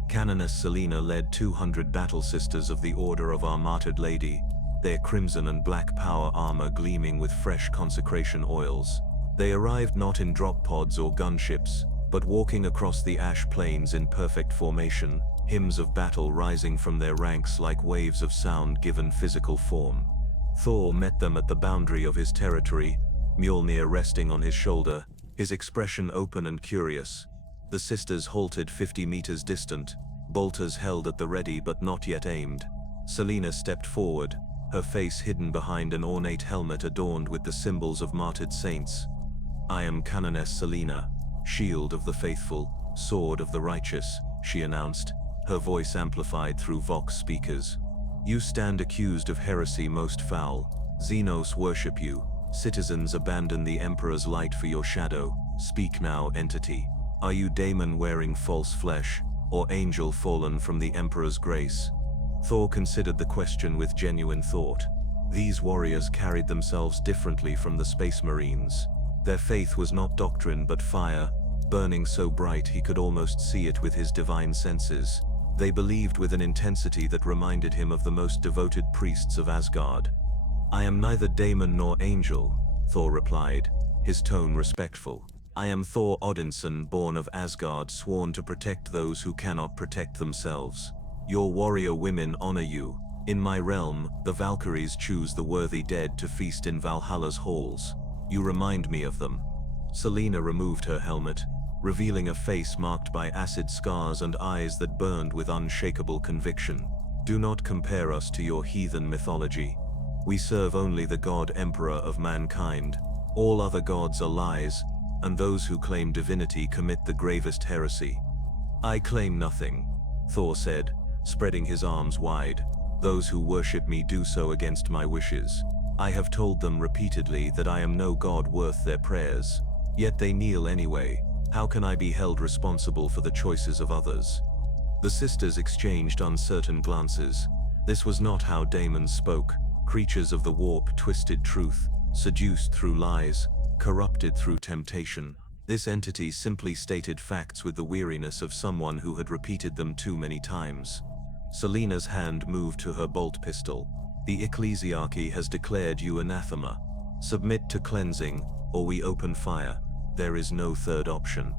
Canoness Selena led 200 battle sisters of the Order of Our Martyred Lady, their crimson and black power armor gleaming with fresh consecration oils. They arrived not in drop pods or gunships, but walking across the ash plains in perfect formation, hymns of battle rising from their ranks like waves of sound given physical form. Thor met them at the boundary of his territory, Mjolnir resting on his shoulder, his expression open and curious. The sisters halted 50 meters distant, bolters held at the ready but not yet aimed. Selena stepped forward, her face hidden behind an ornate helmet adorned with the symbols of martyred saints. "I am Canoness Selena, shield of the faithful, sword of the righteous," she announced, her voice amplified through Vox speakers. "You stand accused of heresy most foul. Xenos worship you. Citizens abandon the Emperor's light for your shadow. Speak now, entity. Are you daemon wearing false flesh, or angel fallen from the Emperor's grace?" Thor considered the question with genuine thought. These warriors carried themselves differently from the Space Marines. Their faith was not doctrine but fire, burning so bright he could almost see it with his divine senses. They believed with an intensity that reminded him of the most devoted priests of Asgard. "I am neither daemon nor angel," Thor replied, his tone respectful. "I am Thor Odinson, born of Asgard, sworn to protect those who cannot protect themselves. Your warrior women honor you. In my realm, the Valkyries choose the worthy dead to feast in Valhalla's halls. You remind me of them." Selena removed her helmet, revealing a face marked by acid scars and eyes that burned with unshakable conviction. "Do not compare us to your heathen mythology. We serve only the God Emperor of mankind. All other gods are lies, and those who claim divinity commit the gravest heresy." "I claim nothing," Thor said, spreading his arms wide. "Those who worship me do so against my wishes. I have told them repeatedly that I am no god worth their prayers. Yet they kneel anyway. How can I be held responsible for the choices of others?" The sisters exchanged uncertain glances. This was not how daemons spoke, creatures of the warp, twisted truth, seduced through lies, corrupted through temptation. This entity simply stated facts with the weariness of someone who had repeated them too many times. Selena's hand moved to her bolt pistol. "The ecclesiarchy has declared you anathema. Submit to cleansing, or we open fire. There is no third option."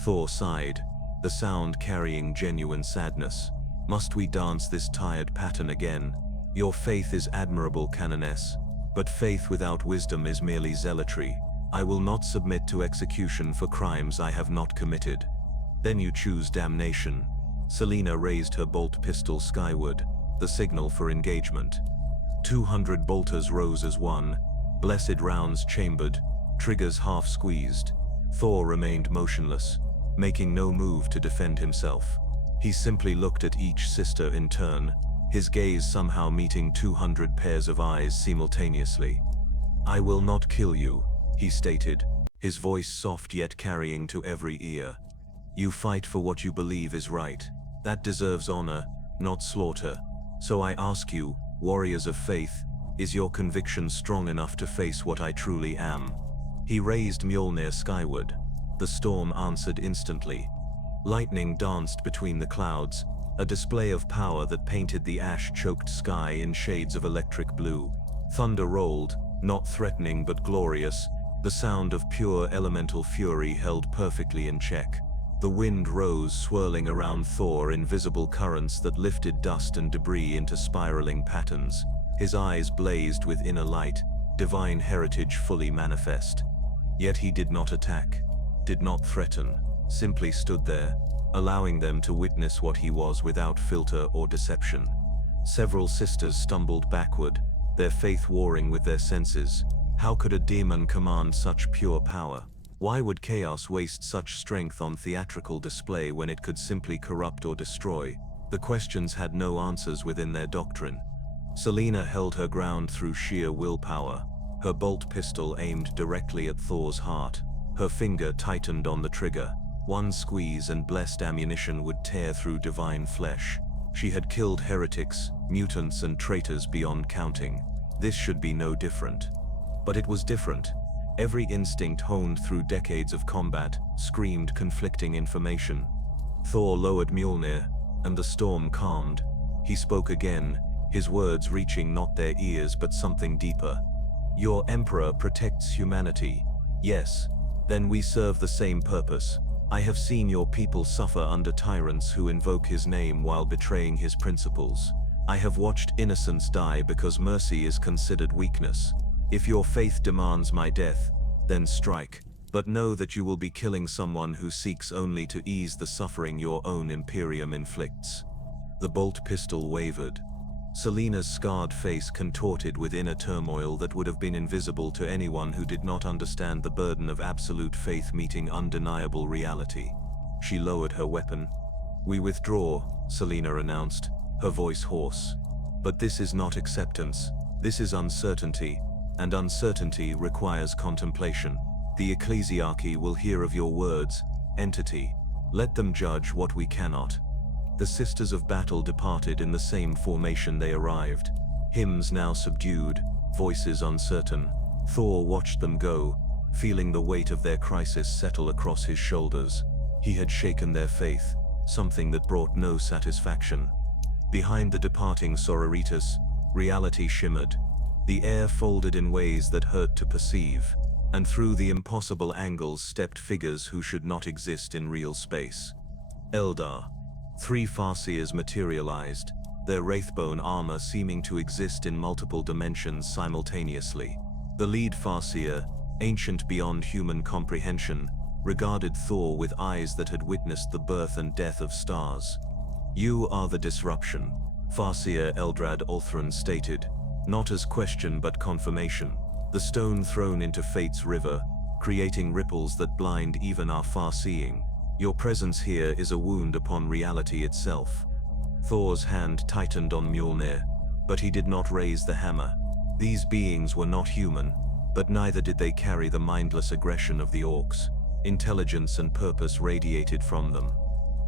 Thor sighed, the sound carrying genuine sadness. "Must we dance this tired pattern again? Your faith is admirable, Canoness, but faith without wisdom is merely zealotry. I will not submit to execution for crimes I have not committed." "Then you choose damnation." Selena raised her bolt pistol skyward, the signal for engagement. 200 bolters rose as one, blessed rounds chambered, triggers half squeezed. Thor remained motionless, making no move to defend himself. He simply looked at each sister in turn, his gaze somehow meeting 200 pairs of eyes simultaneously. "I will not kill you," he stated, his voice soft yet carrying to every ear. "You fight for what you believe is right. That deserves honor, not slaughter. So I ask you, warriors of faith, is your conviction strong enough to face what I truly am?" He raised Mjolnir skyward. The storm answered instantly. Lightning danced between the clouds, a display of power that painted the ash-choked sky in shades of electric blue. Thunder rolled, not threatening but glorious, the sound of pure elemental fury held perfectly in check. The wind rose, swirling around Thor in visible currents that lifted dust and debris into spiraling patterns. His eyes blazed with inner light, divine heritage fully manifest. Yet he did not attack, did not threaten, simply stood there, allowing them to witness what he was without filter or deception. Several sisters stumbled backward, their faith warring with their senses. How could a demon command such pure power? Why would chaos waste such strength on theatrical display when it could simply corrupt or destroy? The questions had no answers within their doctrine. Selena held her ground through sheer willpower, her bolt pistol aimed directly at Thor's heart. Her finger tightened on the trigger. One squeeze and blessed ammunition would tear through divine flesh. She had killed heretics, mutants and traitors beyond counting. This should be no different. But it was different. Every instinct honed through decades of combat screamed conflicting information. Thor lowered Mjolnir, and the storm calmed. He spoke again, his words reaching not their ears but something deeper. "Your Emperor protects humanity. Yes, then we serve the same purpose. I have seen your people suffer under tyrants who invoke his name while betraying his principles. I have watched innocents die because mercy is considered weakness. If your faith demands my death, then strike. But know that you will be killing someone who seeks only to ease the suffering your own Imperium inflicts." The bolt pistol wavered. Selena's scarred face contorted with inner turmoil that would have been invisible to anyone who did not understand the burden of absolute faith meeting undeniable reality. She lowered her weapon. "We withdraw," Selena announced, her voice hoarse. "But this is not acceptance. This is uncertainty, and uncertainty requires contemplation. The ecclesiarchy will hear of your words, entity. Let them judge what we cannot." The Sisters of Battle departed in the same formation they arrived. Hymns now subdued, voices uncertain. Thor watched them go, feeling the weight of their crisis settle across his shoulders. He had shaken their faith, something that brought no satisfaction. Behind the departing sororitas, reality shimmered. The air folded in ways that hurt to perceive, and through the impossible angles stepped figures who should not exist in real space. Eldar. 3 Farseers materialized, their wraithbone armor seeming to exist in multiple dimensions simultaneously. The lead Farseer, ancient beyond human comprehension, regarded Thor with eyes that had witnessed the birth and death of stars. "You are the disruption," Farseer Eldrad Ulthran stated, not as question but confirmation. The stone thrown into fate's river, creating ripples that blind even our far-seeing. "Your presence here is a wound upon reality itself." Thor's hand tightened on Mjolnir, but he did not raise the hammer. These beings were not human, but neither did they carry the mindless aggression of the orcs. Intelligence and purpose radiated from them.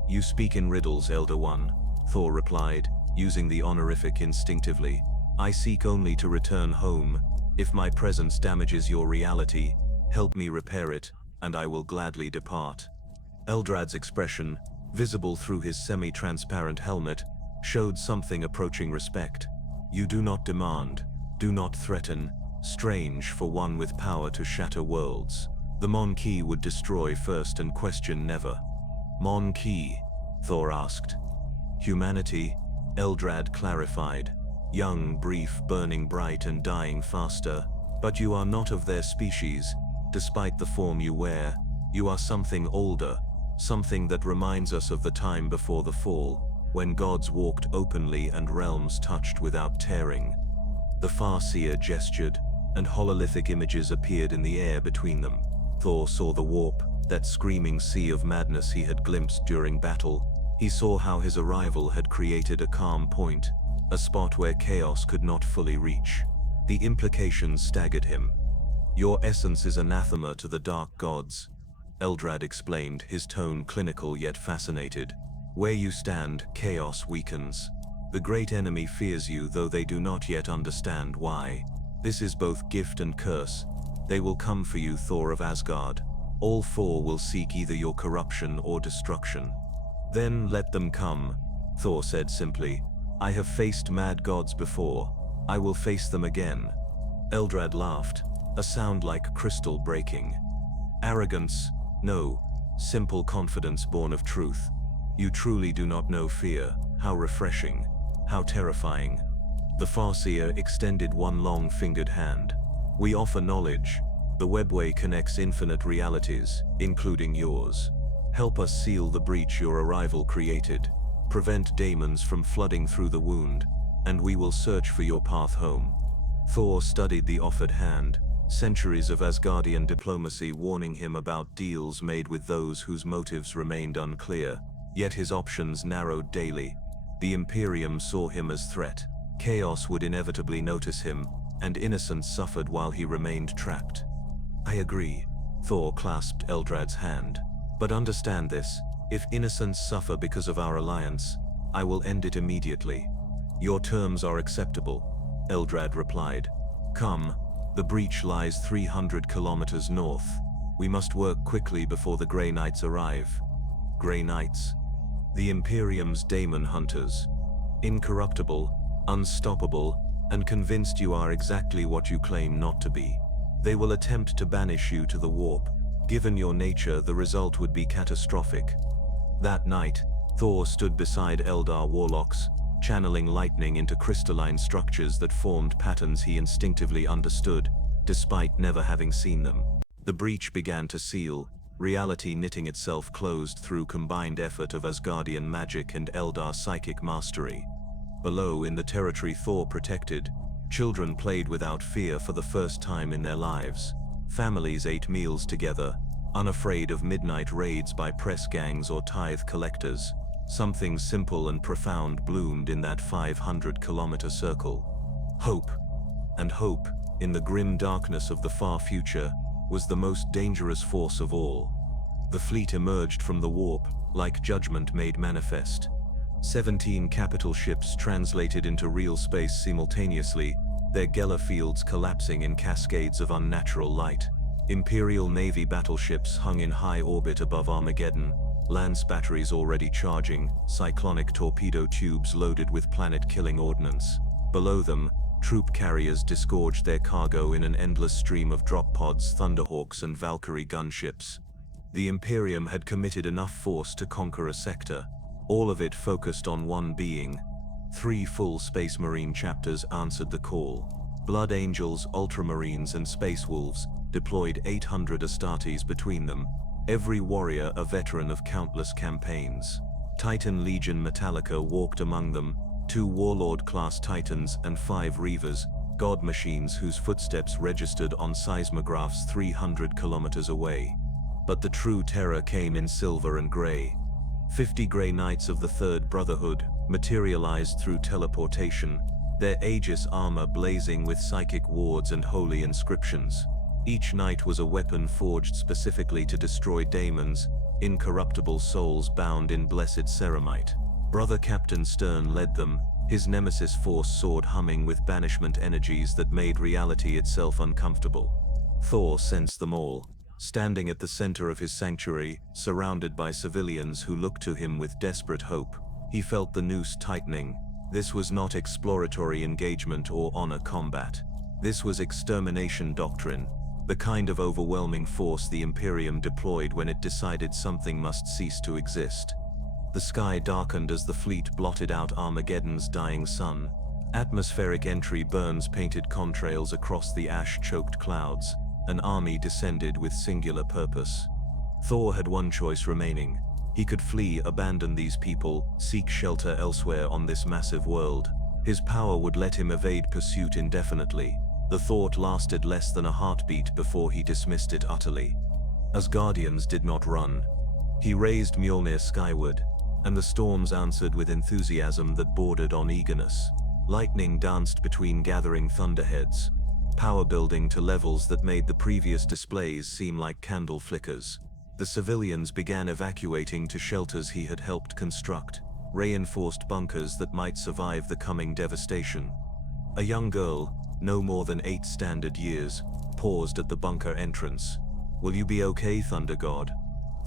"You speak in riddles, Elder One," Thor replied, using the honorific instinctively. "I seek only to return home. If my presence damages your reality, help me repair it, and I will gladly depart." Eldrad's expression, visible through his semi-transparent helmet, showed something approaching respect. "You do not demand, do not threaten, strange for one with power to shatter worlds. The Mon-Ki would destroy first and question never." "Mon-Ki?" Thor asked. "Humanity," Eldrad clarified. "Young, brief, burning bright and dying faster. But you are not of their species. Despite the form you wear, you are something older, something that reminds us of the time before the fall, when gods walked openly and realms touched without tearing." The Farseer gestured, and hololithic images appeared in the air between them. Thor saw the warp, that screaming sea of madness he had glimpsed during battle. He saw how his arrival had created a calm point, a spot where chaos could not fully reach. The implications staggered him. "Your essence is anathema to the dark gods," Eldrad explained, his tone clinical yet fascinated. "Where you stand, chaos weakens. The great enemy fears you, though they do not yet understand why. This is both gift and curse. They will come for you, Thor of Asgard. All 4 will seek either your corruption or destruction." "Then let them come," Thor said simply. "I have faced mad gods before. I will face them again." Eldrad laughed, a sound like crystal breaking. "Arrogance? No. Simple confidence born of truth. You truly do not know fear. How refreshing. How terrifying." The Farseer extended one long-fingered hand. "We offer knowledge. The webway connects infinite realities, including yours. Help us seal the breach your arrival created. Prevent daemons from flooding through the wound, and we will search for your path home." Thor studied the offered hand, centuries of Asgardian diplomacy warning him about deals made with those whose motives remained unclear. Yet his options narrowed daily. The Imperium saw him as threat. Chaos would inevitably notice him, and innocence suffered while he remained trapped. "I agree," Thor clasped Eldrad's hand. "But understand this, if innocents suffer because of our alliance, I will end it immediately." "Your terms are acceptable," Eldrad replied. "Come, the breach lies 300 kilometers north. We must work quickly before the Grey Knights arrive." "Grey Knights?" "The Imperium's daemon hunters. Incorruptible, unstoppable, and convinced you are exactly what you claim not to be. They will attempt to banish you to the warp. Given your nature, the result would be catastrophic." That night, Thor stood beside Eldar warlocks, channeling lightning into crystalline structures that formed patterns he instinctively understood, despite never having seen them. The breach began to seal, reality knitting itself closed through combined effort of Asgardian magic and Eldar psychic mastery. Below, in the territory Thor protected, children played without fear for the first time in their lives. Families ate meals together, unafraid of midnight raids by press gangs or tithe collectors. Something simple and profound bloomed in that 500-kilometer circle. Hope. And hope, in the grim darkness of the far future, was the most dangerous force of all. The fleet emerged from the warp, like judgment made manifest. 17 capital ships translated into real space simultaneously, their Geller fields collapsing in cascades of unnatural light. Imperial Navy battleships hung in high orbit above Armageddon, lance batteries already charging, cyclonic torpedo tubes loaded with planet-killing ordnance. Below them, troop carriers disgorged their cargo in an endless stream of drop pods, Thunderhawks, and Valkyrie gunships. The Imperium had committed enough force to conquer a sector, all of it focused on one being. 3 full Space Marine chapters answered the call. Blood Angels, Ultramarines, and Space Wolves deployed 800 Astartes between them, every warrior a veteran of countless campaigns. Titan Legion Metallica walked among them, 2 Warlord-class Titans and 5 Reavers, god machines whose footsteps registered on seismographs 300 kilometers away. But the true terror came in silver and gray. 50 Grey Knights of the Third Brotherhood materialized through teleportation, their Aegis armor blazing with psychic wards and holy inscriptions. Each knight was a weapon forged specifically to destroy daemons, incorruptible souls bound in blessed ceramite. Brother Captain Stern led them, his nemesis force sword humming with banishment energies that made reality itself uncomfortable. Thor sensed them all, standing at the center of his sanctuary, surrounded by civilians who looked to him with desperate hope. He felt the noose tightening. This was not exploratory engagement or honor combat. This was extermination doctrine, the kind of overwhelming force the Imperium deployed when it decided something must cease to exist. The sky darkened as the fleet blotted out Armageddon's dying sun. Atmospheric entry burns painted contrails across the ash-choked clouds. An army descended with singular purpose. Thor had one choice remaining. He could flee, abandon these people, seek shelter elsewhere on this massive world. His power would let him evade pursuit indefinitely. The thought lasted less than a heartbeat before he dismissed it utterly. Asgardians did not run. He raised Mjolnir skyward, and the storms answered with enthusiasm that bordered on eagerness. Lightning danced between gathering thunderheads, power building to levels that made the previous displays seem like candle flickers. The civilians began evacuating to shelters he had helped construct, reinforced bunkers that might survive the coming devastation. A young girl, no more than 8 standard years, paused at the bunker entrance. "Will you be okay, Thunder God?"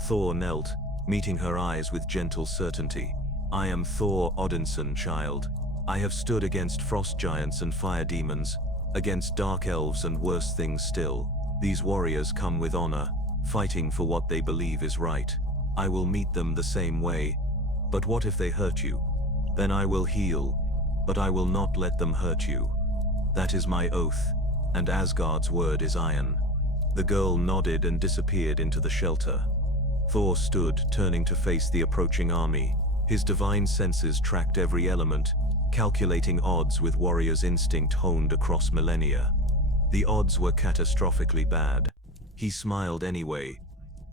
Thor knelt, meeting her eyes with gentle certainty. "I am Thor Odinson, child. I have stood against frost giants and fire demons, against dark elves and worse things still. These warriors come with honor, fighting for what they believe is right. I will meet them the same way. But what if they hurt you? Then I will heal, but I will not let them hurt you. That is my oath, and Asgard's word is iron." The girl nodded and disappeared into the shelter. Thor stood, turning to face the approaching army. His divine senses tracked every element, calculating odds with warrior's instinct honed across millennia. The odds were catastrophically bad. He smiled anyway.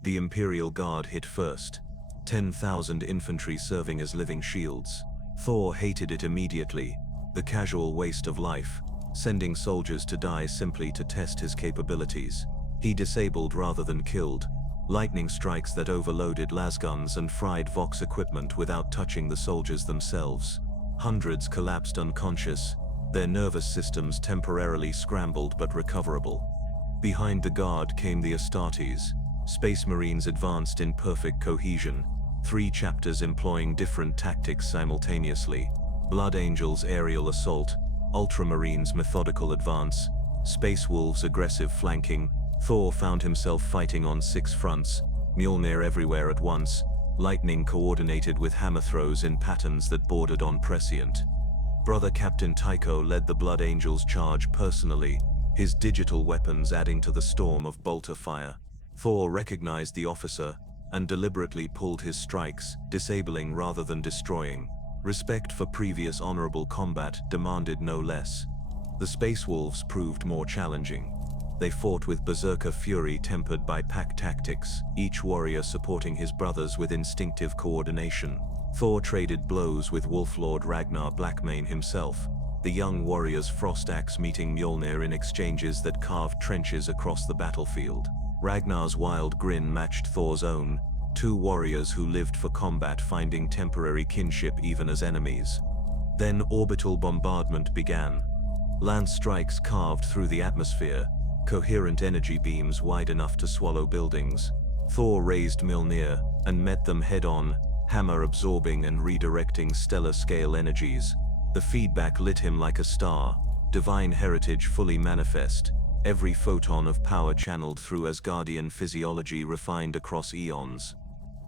The Imperial Guard hit first, 10,000 infantry serving as living shields. Thor hated it immediately, the casual waste of life, sending soldiers to die simply to test his capabilities. He disabled rather than killed, lightning strikes that overloaded lasguns and fried Vox equipment without touching the soldiers themselves. Hundreds collapsed unconscious, their nervous systems temporarily scrambled but recoverable. Behind the guard came the Astartes. Space Marines advanced in perfect cohesion, 3 chapters employing different tactics simultaneously. Blood Angels aerial assault, Ultramarines methodical advance, Space Wolves aggressive flanking. Thor found himself fighting on 6 fronts, Mjolnir everywhere at once, lightning coordinated with hammer throws in patterns that bordered on prescient. Brother Captain Tycho led the Blood Angels charge personally, his digital weapons adding to the storm of bolter fire. Thor recognized the officer and deliberately pulled his strikes, disabling rather than destroying. Respect for previous honorable combat demanded no less. The Space Wolves proved more challenging. They fought with berserker fury tempered by pack tactics, each warrior supporting his brothers with instinctive coordination. Thor traded blows with Wolflord Ragnar Blackmane himself, the young warrior's frost axe meeting Mjolnir in exchanges that carved trenches across the battlefield. Ragnar's wild grin matched Thor's own, 2 warriors who lived for combat finding temporary kinship even as enemies. Then orbital bombardment began. Lance strikes carved through the atmosphere, coherent energy beams wide enough to swallow buildings. Thor raised Mjolnir and met them head-on, hammer absorbing and redirecting stellar-scale energies. The feedback lit him like a star, divine heritage fully manifest, every photon of power channeled through Asgardian physiology refined across eons.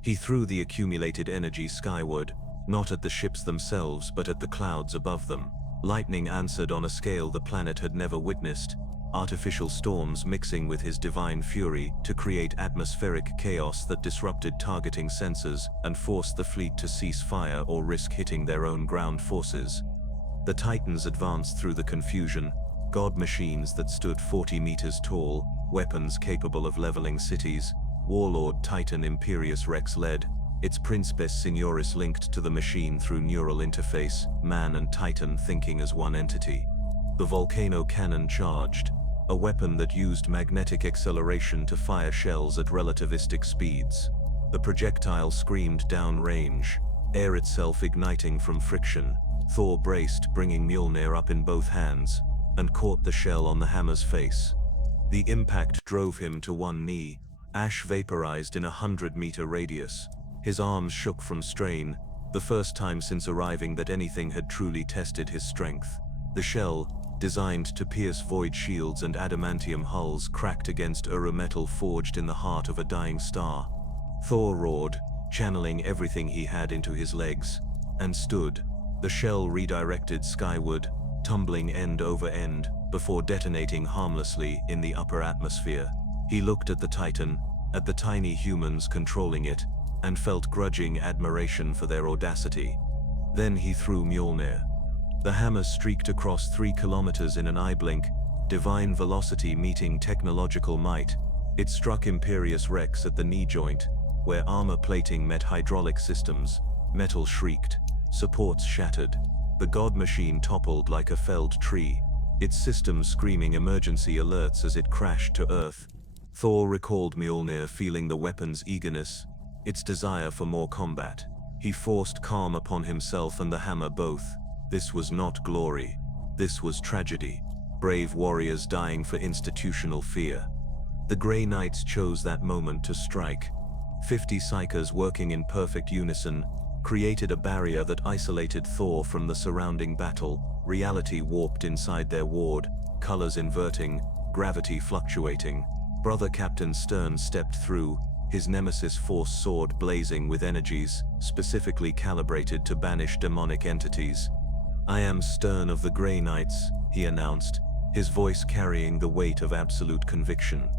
He threw the accumulated energy skyward, not at the ships themselves but at the clouds above them. Lightning answered on a scale the planet had never witnessed, artificial storms mixing with his divine fury to create atmospheric chaos that disrupted targeting sensors and forced the fleet to cease fire or risk hitting their own ground forces. The Titans advanced through the confusion, god machines that stood 40 meters tall, weapons capable of leveling cities. Warlord Titan Imperius Rex led, its Principes Signoris linked to the machine through neural interface, man and Titan thinking as one entity. The volcano cannon charged, a weapon that used magnetic acceleration to fire shells at relativistic speeds. The projectile screamed downrange, air itself igniting from friction. Thor braced, bringing Mjolnir up in both hands, and caught the shell on the hammer's face. The impact drove him to one knee, ash vaporized in a 100-meter radius. His arms shook from strain, the first time since arriving that anything had truly tested his strength. The shell, designed to pierce void shields and adamantium hulls, cracked against metal forged in the heart of a dying star. Thor roared, channeling everything he had into his legs, and stood. The shell redirected skyward, tumbling end over end, before detonating harmlessly in the upper atmosphere. He looked at the Titan, at the tiny humans controlling it, and felt grudging admiration for their audacity. Then he threw Mjolnir. The hammer streaked across 3 kilometers in an eye blink, divine velocity meeting technological might. It struck Imperius Rex at the knee joint, where armor plating met hydraulic systems. Metal shrieked, supports shattered. The god machine toppled like a felled tree, its systems screaming emergency alerts as it crashed to Earth. Thor recalled Mjolnir, feeling the weapon's eagerness, its desire for more combat. He forced calm upon himself and the hammer both. This was not glory. This was tragedy. Brave warriors dying for institutional fear. The Grey Knights chose that moment to strike. 50 psychers working in perfect unison created a barrier that isolated Thor from the surrounding battle. Reality warped inside their ward, colors inverting, gravity fluctuating. Brother Captain Stern stepped through, his nemesis force sword blazing with energies specifically calibrated to banish demonic entities. "I am Stern of the Grey Knights," he announced, his voice carrying the weight of absolute conviction.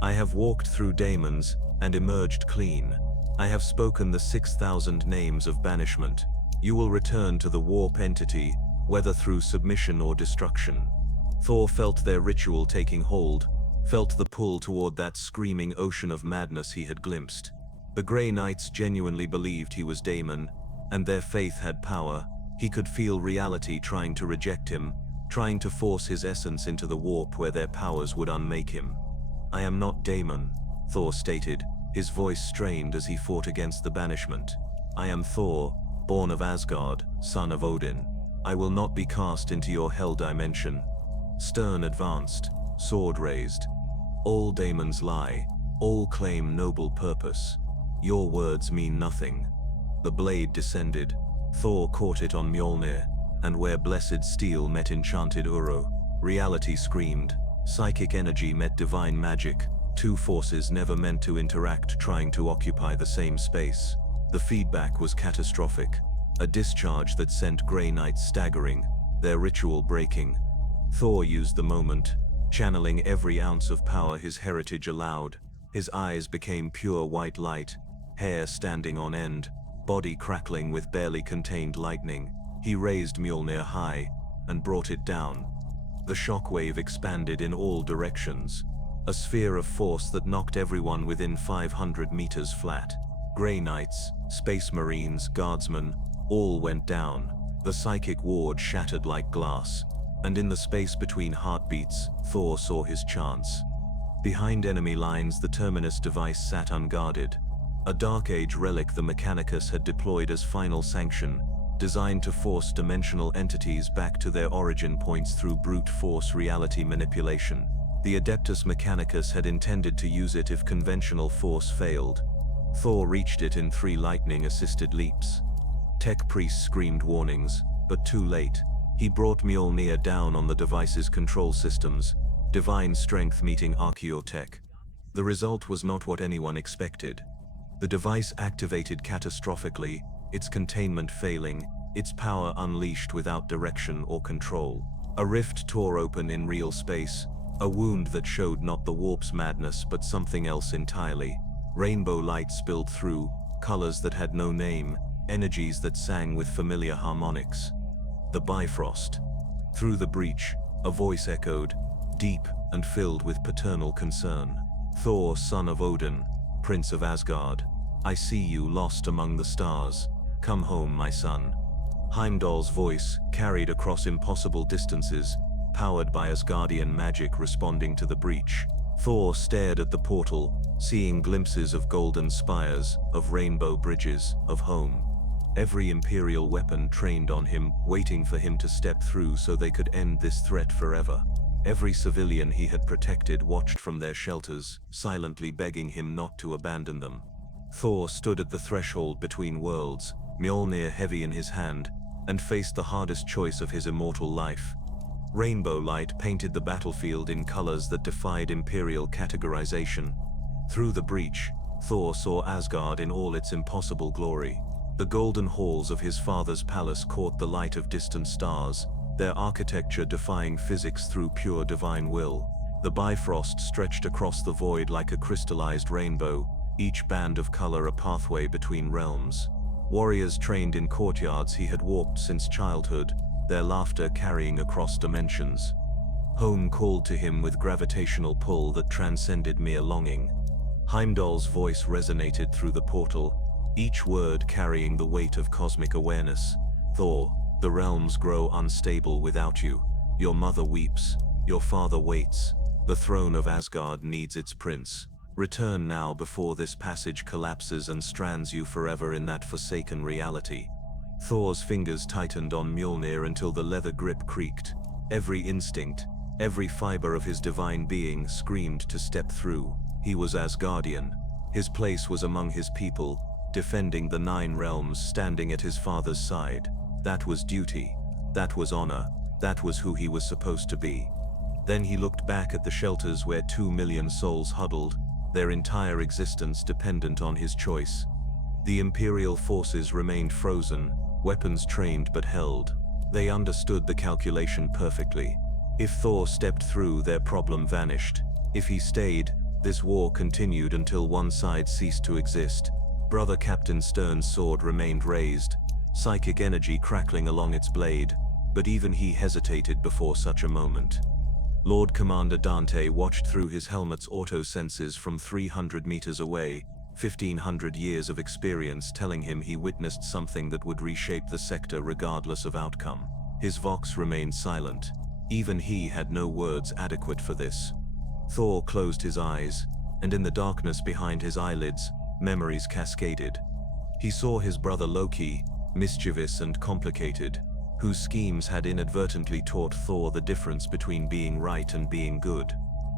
"I have walked through daemons and emerged clean. I have spoken the 6,000 names of banishment. You will return to the warp entity, whether through submission or destruction." Thor felt their ritual taking hold, felt the pull toward that screaming ocean of madness he had glimpsed. The Grey Knights genuinely believed he was daemon, and their faith had power. He could feel reality trying to reject him, trying to force his essence into the warp where their powers would unmake him. "I am not daemon," Thor stated, his voice strained as he fought against the banishment. "I am Thor, born of Asgard, son of Odin. I will not be cast into your hell dimension." Stern advanced, sword raised. "All daemons lie, all claim noble purpose. Your words mean nothing." The blade descended. Thor caught it on Mjolnir, and where blessed steel met enchanted Uro, reality screamed. Psychic energy met divine magic, two forces never meant to interact trying to occupy the same space. The feedback was catastrophic, a discharge that sent Grey Knights staggering, their ritual breaking. Thor used the moment, channeling every ounce of power his heritage allowed. His eyes became pure white light, hair standing on end, body crackling with barely contained lightning. He raised Mjolnir high and brought it down. The shockwave expanded in all directions, a sphere of force that knocked everyone within 500 meters flat. Grey Knights, Space Marines, Guardsmen, all went down. The psychic ward shattered like glass, and in the space between heartbeats, Thor saw his chance. Behind enemy lines, the Terminus device sat unguarded, a Dark Age relic the Mechanicus had deployed as final sanction, designed to force dimensional entities back to their origin points through brute force reality manipulation. The Adeptus Mechanicus had intended to use it if conventional force failed. Thor reached it in 3 lightning-assisted leaps. Tech priests screamed warnings, but too late. He brought Mjolnir down on the device's control systems, divine strength meeting archaeotech. The result was not what anyone expected. The device activated catastrophically, its containment failing, its power unleashed without direction or control. A rift tore open in real space, a wound that showed not the warp's madness but something else entirely. Rainbow light spilled through, colors that had no name, energies that sang with familiar harmonics. The Bifrost. Through the breach, a voice echoed, deep and filled with paternal concern. Thor, son of Odin, prince of Asgard, I see you lost among the stars. Come home, my son. Heimdall's voice, carried across impossible distances, powered by Asgardian magic responding to the breach. Thor stared at the portal, seeing glimpses of golden spires, of rainbow bridges, of home. Every Imperial weapon trained on him, waiting for him to step through so they could end this threat forever. Every civilian he had protected watched from their shelters, silently begging him not to abandon them. Thor stood at the threshold between worlds, Mjolnir heavy in his hand, and faced the hardest choice of his immortal life. Rainbow light painted the battlefield in colors that defied Imperial categorization. Through the breach, Thor saw Asgard in all its impossible glory. The golden halls of his father's palace caught the light of distant stars, their architecture defying physics through pure divine will. The Bifrost stretched across the void like a crystallized rainbow, each band of color a pathway between realms. Warriors trained in courtyards he had walked since childhood, their laughter carrying across dimensions. Home called to him with gravitational pull that transcended mere longing. Heimdall's voice resonated through the portal, each word carrying the weight of cosmic awareness. Thor, the realms grow unstable without you. Your mother weeps, your father waits. The throne of Asgard needs its prince. Return now before this passage collapses and strands you forever in that forsaken reality. Thor's fingers tightened on Mjolnir until the leather grip creaked. Every instinct, every fiber of his divine being screamed to step through. He was Asgardian. His place was among his people, defending the 9 realms, standing at his father's side. That was duty. That was honor. That was who he was supposed to be. Then he looked back at the shelters where 2 million souls huddled, their entire existence dependent on his choice. The Imperial forces remained frozen, weapons trained but held. They understood the calculation perfectly. If Thor stepped through, their problem vanished. If he stayed, this war continued until one side ceased to exist. Brother Captain Stern's sword remained raised, psychic energy crackling along its blade, but even he hesitated before such a moment. Lord Commander Dante watched through his helmet's auto-senses from 300 meters away, 1,500 years of experience telling him he witnessed something that would reshape the sector regardless of outcome. His vox remained silent. Even he had no words adequate for this. Thor closed his eyes, and in the darkness behind his eyelids, memories cascaded. He saw his brother Loki, mischievous and complicated, whose schemes had inadvertently taught Thor the difference between being right and being good.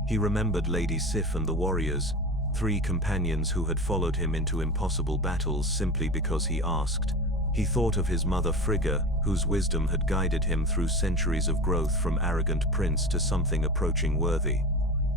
He remembered Lady Sif and the warriors, 3 companions who had followed him into impossible battles simply because he asked. He thought of his mother Frigga, whose wisdom had guided him through centuries of growth from arrogant prince to something approaching worthy.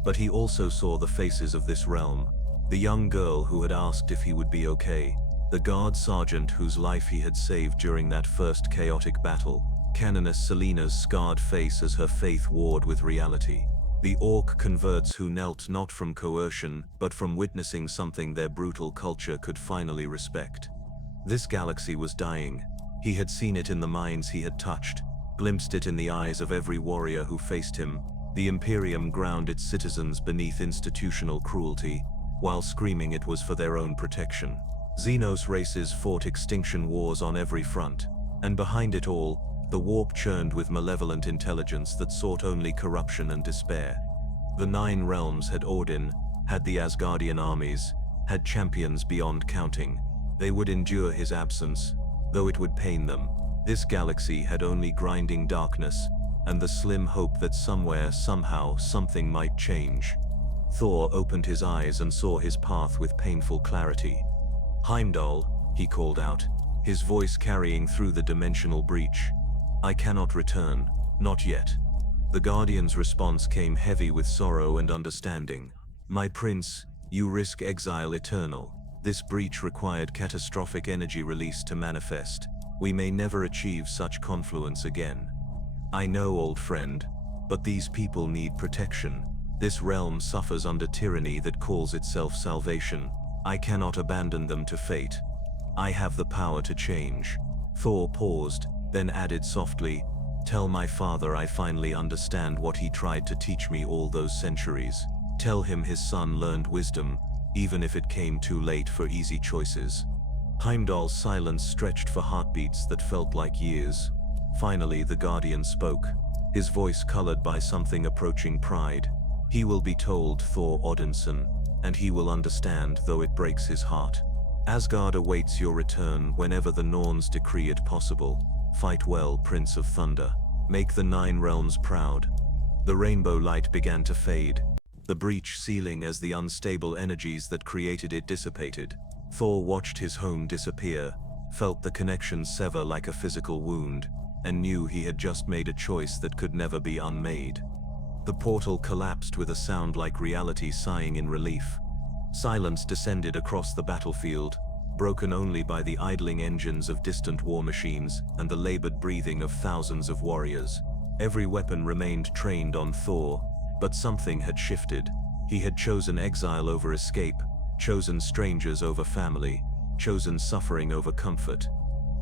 But he also saw the faces of this realm, the young girl who had asked if he would be okay, the guard sergeant whose life he had saved during that first chaotic battle, Canoness Selena's scarred face as her faith warred with reality. The orc converts who knelt not from coercion, but from witnessing something their brutal culture could finally respect. This galaxy was dying. He had seen it in the minds he had touched, glimpsed it in the eyes of every warrior who faced him. The Imperium ground its citizens beneath institutional cruelty, while screaming it was for their own protection. Xenos races fought extinction wars on every front, and behind it all, the warp churned with malevolent intelligence that sought only corruption and despair. The 9 realms had Odin, had the Asgardian armies, had champions beyond counting. They would endure his absence, though it would pain them. This galaxy had only grinding darkness, and the slim hope that somewhere, somehow, something might change. Thor opened his eyes and saw his path with painful clarity. "Heimdall," he called out, his voice carrying through the dimensional breach. "I cannot return, not yet." The Guardian's response came heavy with sorrow and understanding. "My prince, you risk exile eternal. This breach required catastrophic energy release to manifest. We may never achieve such confluence again." "I know, old friend, but these people need protection. This realm suffers under tyranny that calls itself salvation. I cannot abandon them to fate. I have the power to change." Thor paused, then added softly, "Tell my father I finally understand what he tried to teach me all those centuries. Tell him his son learned wisdom, even if it came too late for easy choices." Heimdall's silence stretched for heartbeats that felt like years. Finally, the Guardian spoke, his voice colored by something approaching pride. "He will be told, Thor Odinson, and he will understand, though it breaks his heart. Asgard awaits your return whenever the Norns decree it possible. Fight well, Prince of Thunder. Make the 9 realms proud." The rainbow light began to fade, the breach sealing as the unstable energies that created it dissipated. Thor watched his home disappear, felt the connection sever like a physical wound, and knew he had just made a choice that could never be unmade. The portal collapsed with a sound like reality sighing in relief. Silence descended across the battlefield, broken only by the idling engines of distant war machines and the labored breathing of thousands of warriors. Every weapon remained trained on Thor, but something had shifted. He had chosen exile over escape, chosen strangers over family, chosen suffering over comfort.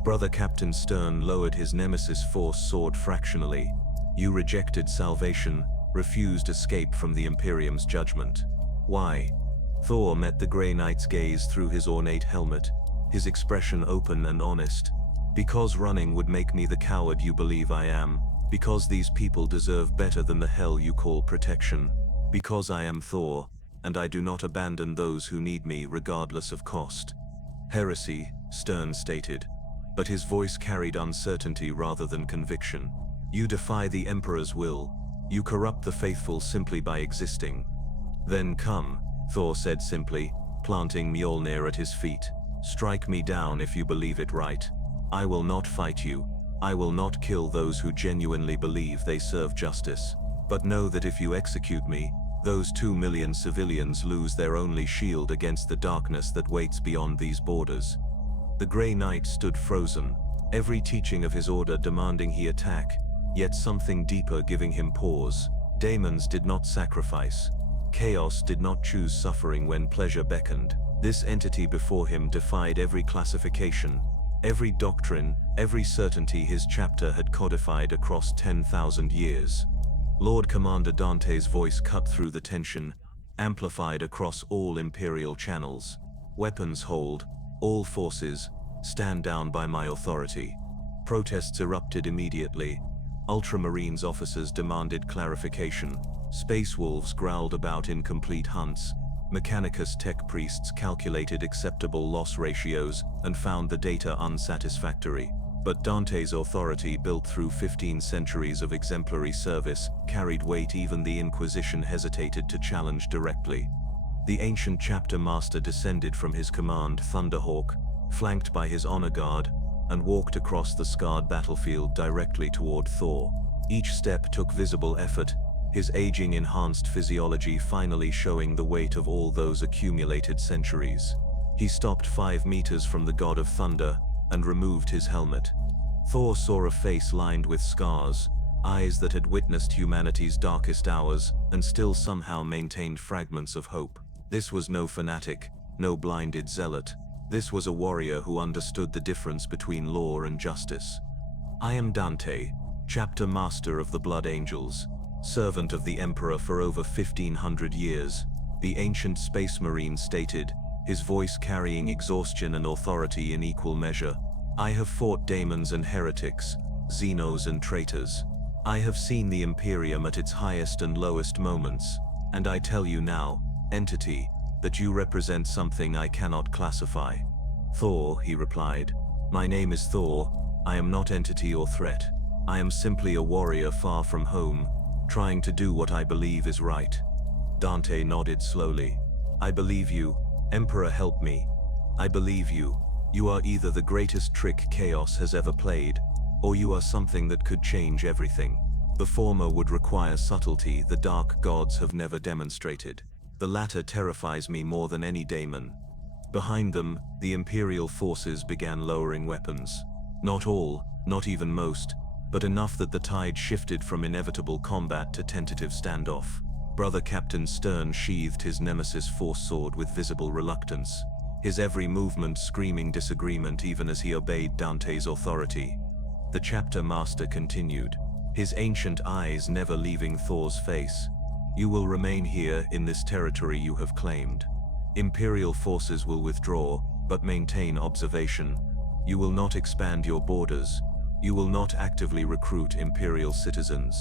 Brother Captain Stern lowered his nemesis force sword fractionally. "You rejected salvation, refused escape from the Imperium's judgment. Why?" Thor met the Grey Knight's gaze through his ornate helmet, his expression open and honest. "Because running would make me the coward you believe I am. Because these people deserve better than the hell you call protection. Because I am Thor, and I do not abandon those who need me regardless of cost." "Heresy," Stern stated, but his voice carried uncertainty rather than conviction. "You defy the Emperor's will. You corrupt the faithful simply by existing." "Then come," Thor said simply, planting Mjolnir at his feet. "Strike me down if you believe it right. I will not fight you. I will not kill those who genuinely believe they serve justice. But know that if you execute me, those 2 million civilians lose their only shield against the darkness that waits beyond these borders." The Grey Knight stood frozen, every teaching of his order demanding he attack, yet something deeper giving him pause. Daemons did not sacrifice. Chaos did not choose suffering when pleasure beckoned. This entity before him defied every classification, every doctrine, every certainty his chapter had codified across 10,000 years. Lord Commander Dante's voice cut through the tension, amplified across all Imperial channels. "Weapons hold, all forces, stand down by my authority." Protests erupted immediately. Ultramarines officers demanded clarification. Space wolves growled about incomplete hunts. Mechanicus tech priests calculated acceptable loss ratios and found the data unsatisfactory. But Dante's authority, built through 15 centuries of exemplary service, carried weight even the Inquisition hesitated to challenge directly. The ancient chapter master descended from his command, Thunderhawk, flanked by his honor guard, and walked across the scarred battlefield directly toward Thor. Each step took visible effort, his aging enhanced physiology finally showing the weight of all those accumulated centuries. He stopped 5 meters from the god of thunder and removed his helmet. Thor saw a face lined with scars, eyes that had witnessed humanity's darkest hours and still somehow maintained fragments of hope. This was no fanatic, no blinded zealot. This was a warrior who understood the difference between law and justice. "I am Dante, chapter master of the Blood Angels, servant of the Emperor for over 1,500 years, the ancient space marine stated, his voice carrying exhaustion and authority in equal measure. "I have fought daemons and heretics, xenos and traitors. I have seen the Imperium at its highest and lowest moments, and I tell you now, entity, that you represent something I cannot classify." "Thor," he replied. "My name is Thor. I am not entity or threat. I am simply a warrior far from home, trying to do what I believe is right. Dante nodded slowly. I believe you. Emperor, help me. I believe you. You are either the greatest trick chaos has ever played, or you are something that could change everything. The former would require subtlety the dark gods have never demonstrated. The latter terrifies me more than any daemon. Behind them, the Imperial forces began lowering weapons. Not all, not even most, but enough that the tide shifted from inevitable combat to tentative standoff. Brother Captain Stern sheathed his nemesis force sword with visible reluctance, his every movement screaming disagreement even as he obeyed Dante's authority. The chapter master continued, his ancient eyes never leaving Thor's face. You will remain here in this territory you have claimed. Imperial forces will withdraw, but maintain observation. You will not expand your borders. You will not actively recruit Imperial citizens.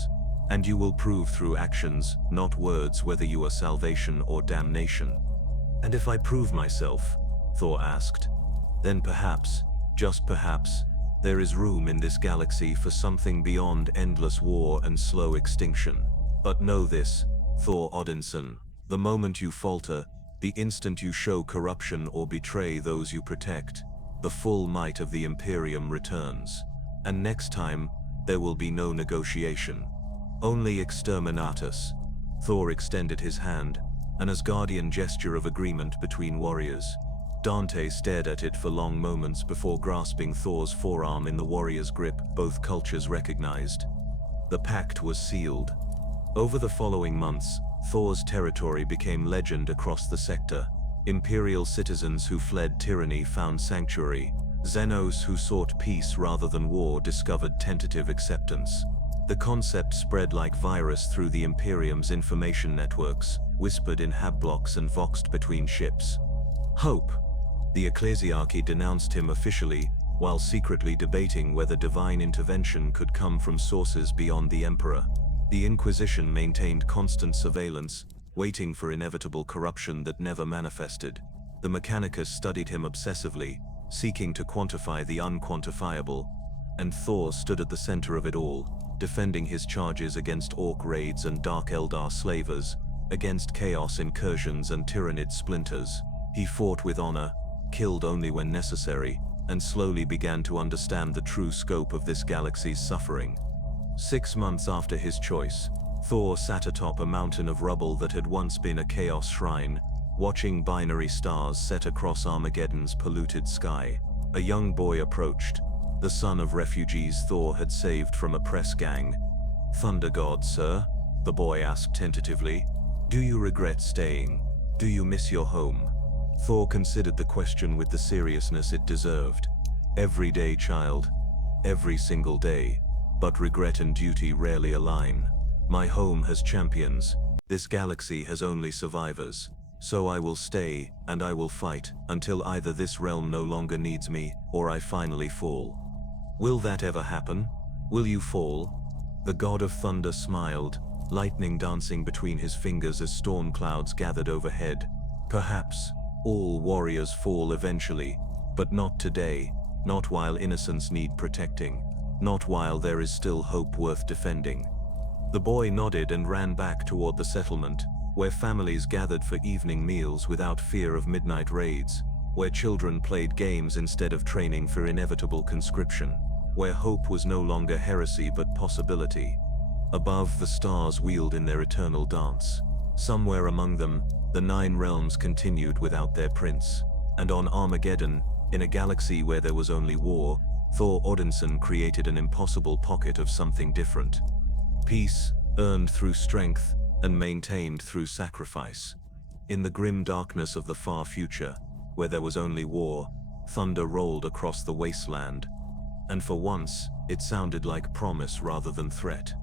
And you will prove through actions, not words, whether you are salvation or damnation. And if I prove myself, Thor asked, then perhaps, just perhaps, there is room in this galaxy for something beyond endless war and slow extinction. But know this, Thor Odinson, the moment you falter, the instant you show corruption or betray those you protect, the full might of the Imperium returns. And next time, there will be no negotiation. Only exterminatus. Thor extended his hand, an Asgardian gesture of agreement between warriors. Dante stared at it for long moments before grasping Thor's forearm in the warrior's grip both cultures recognized. The pact was sealed. Over the following months, Thor's territory became legend across the sector. Imperial citizens who fled tyranny found sanctuary. Xenos who sought peace rather than war discovered tentative acceptance. The concept spread like virus through the Imperium's information networks, whispered in habblocks and voxed between ships. Hope. The ecclesiarchy denounced him officially, while secretly debating whether divine intervention could come from sources beyond the emperor. The Inquisition maintained constant surveillance, waiting for inevitable corruption that never manifested. The Mechanicus studied him obsessively, seeking to quantify the unquantifiable, and Thor stood at the center of it all, defending his charges against orc raids and dark Eldar slavers, against chaos incursions and tyrannid splinters. He fought with honor, killed only when necessary, and slowly began to understand the true scope of this galaxy's suffering. 6 months after his choice, Thor sat atop a mountain of rubble that had once been a chaos shrine, watching binary stars set across Armageddon's polluted sky. A young boy approached, the son of refugees Thor had saved from a press gang. "Thunder God, sir?" the boy asked tentatively. "Do you regret staying? Do you miss your home?" Thor considered the question with the seriousness it deserved. "Every day, child. Every single day. But regret and duty rarely align. My home has champions. This galaxy has only survivors. So I will stay, and I will fight, until either this realm no longer needs me, or I finally fall." "Will that ever happen? Will you fall?" The god of thunder smiled, lightning dancing between his fingers as storm clouds gathered overhead. "Perhaps. All warriors fall eventually, but not today, not while innocents need protecting, not while there is still hope worth defending." The boy nodded and ran back toward the settlement, where families gathered for evening meals without fear of midnight raids, where children played games instead of training for inevitable conscription, where hope was no longer heresy but possibility. Above, the stars wheeled in their eternal dance. Somewhere among them, the 9 realms continued without their prince. And on Armageddon, in a galaxy where there was only war, Thor Odinson created an impossible pocket of something different. Peace, earned through strength, and maintained through sacrifice. In the grim darkness of the far future, where there was only war, thunder rolled across the wasteland. And for once, it sounded like promise rather than threat.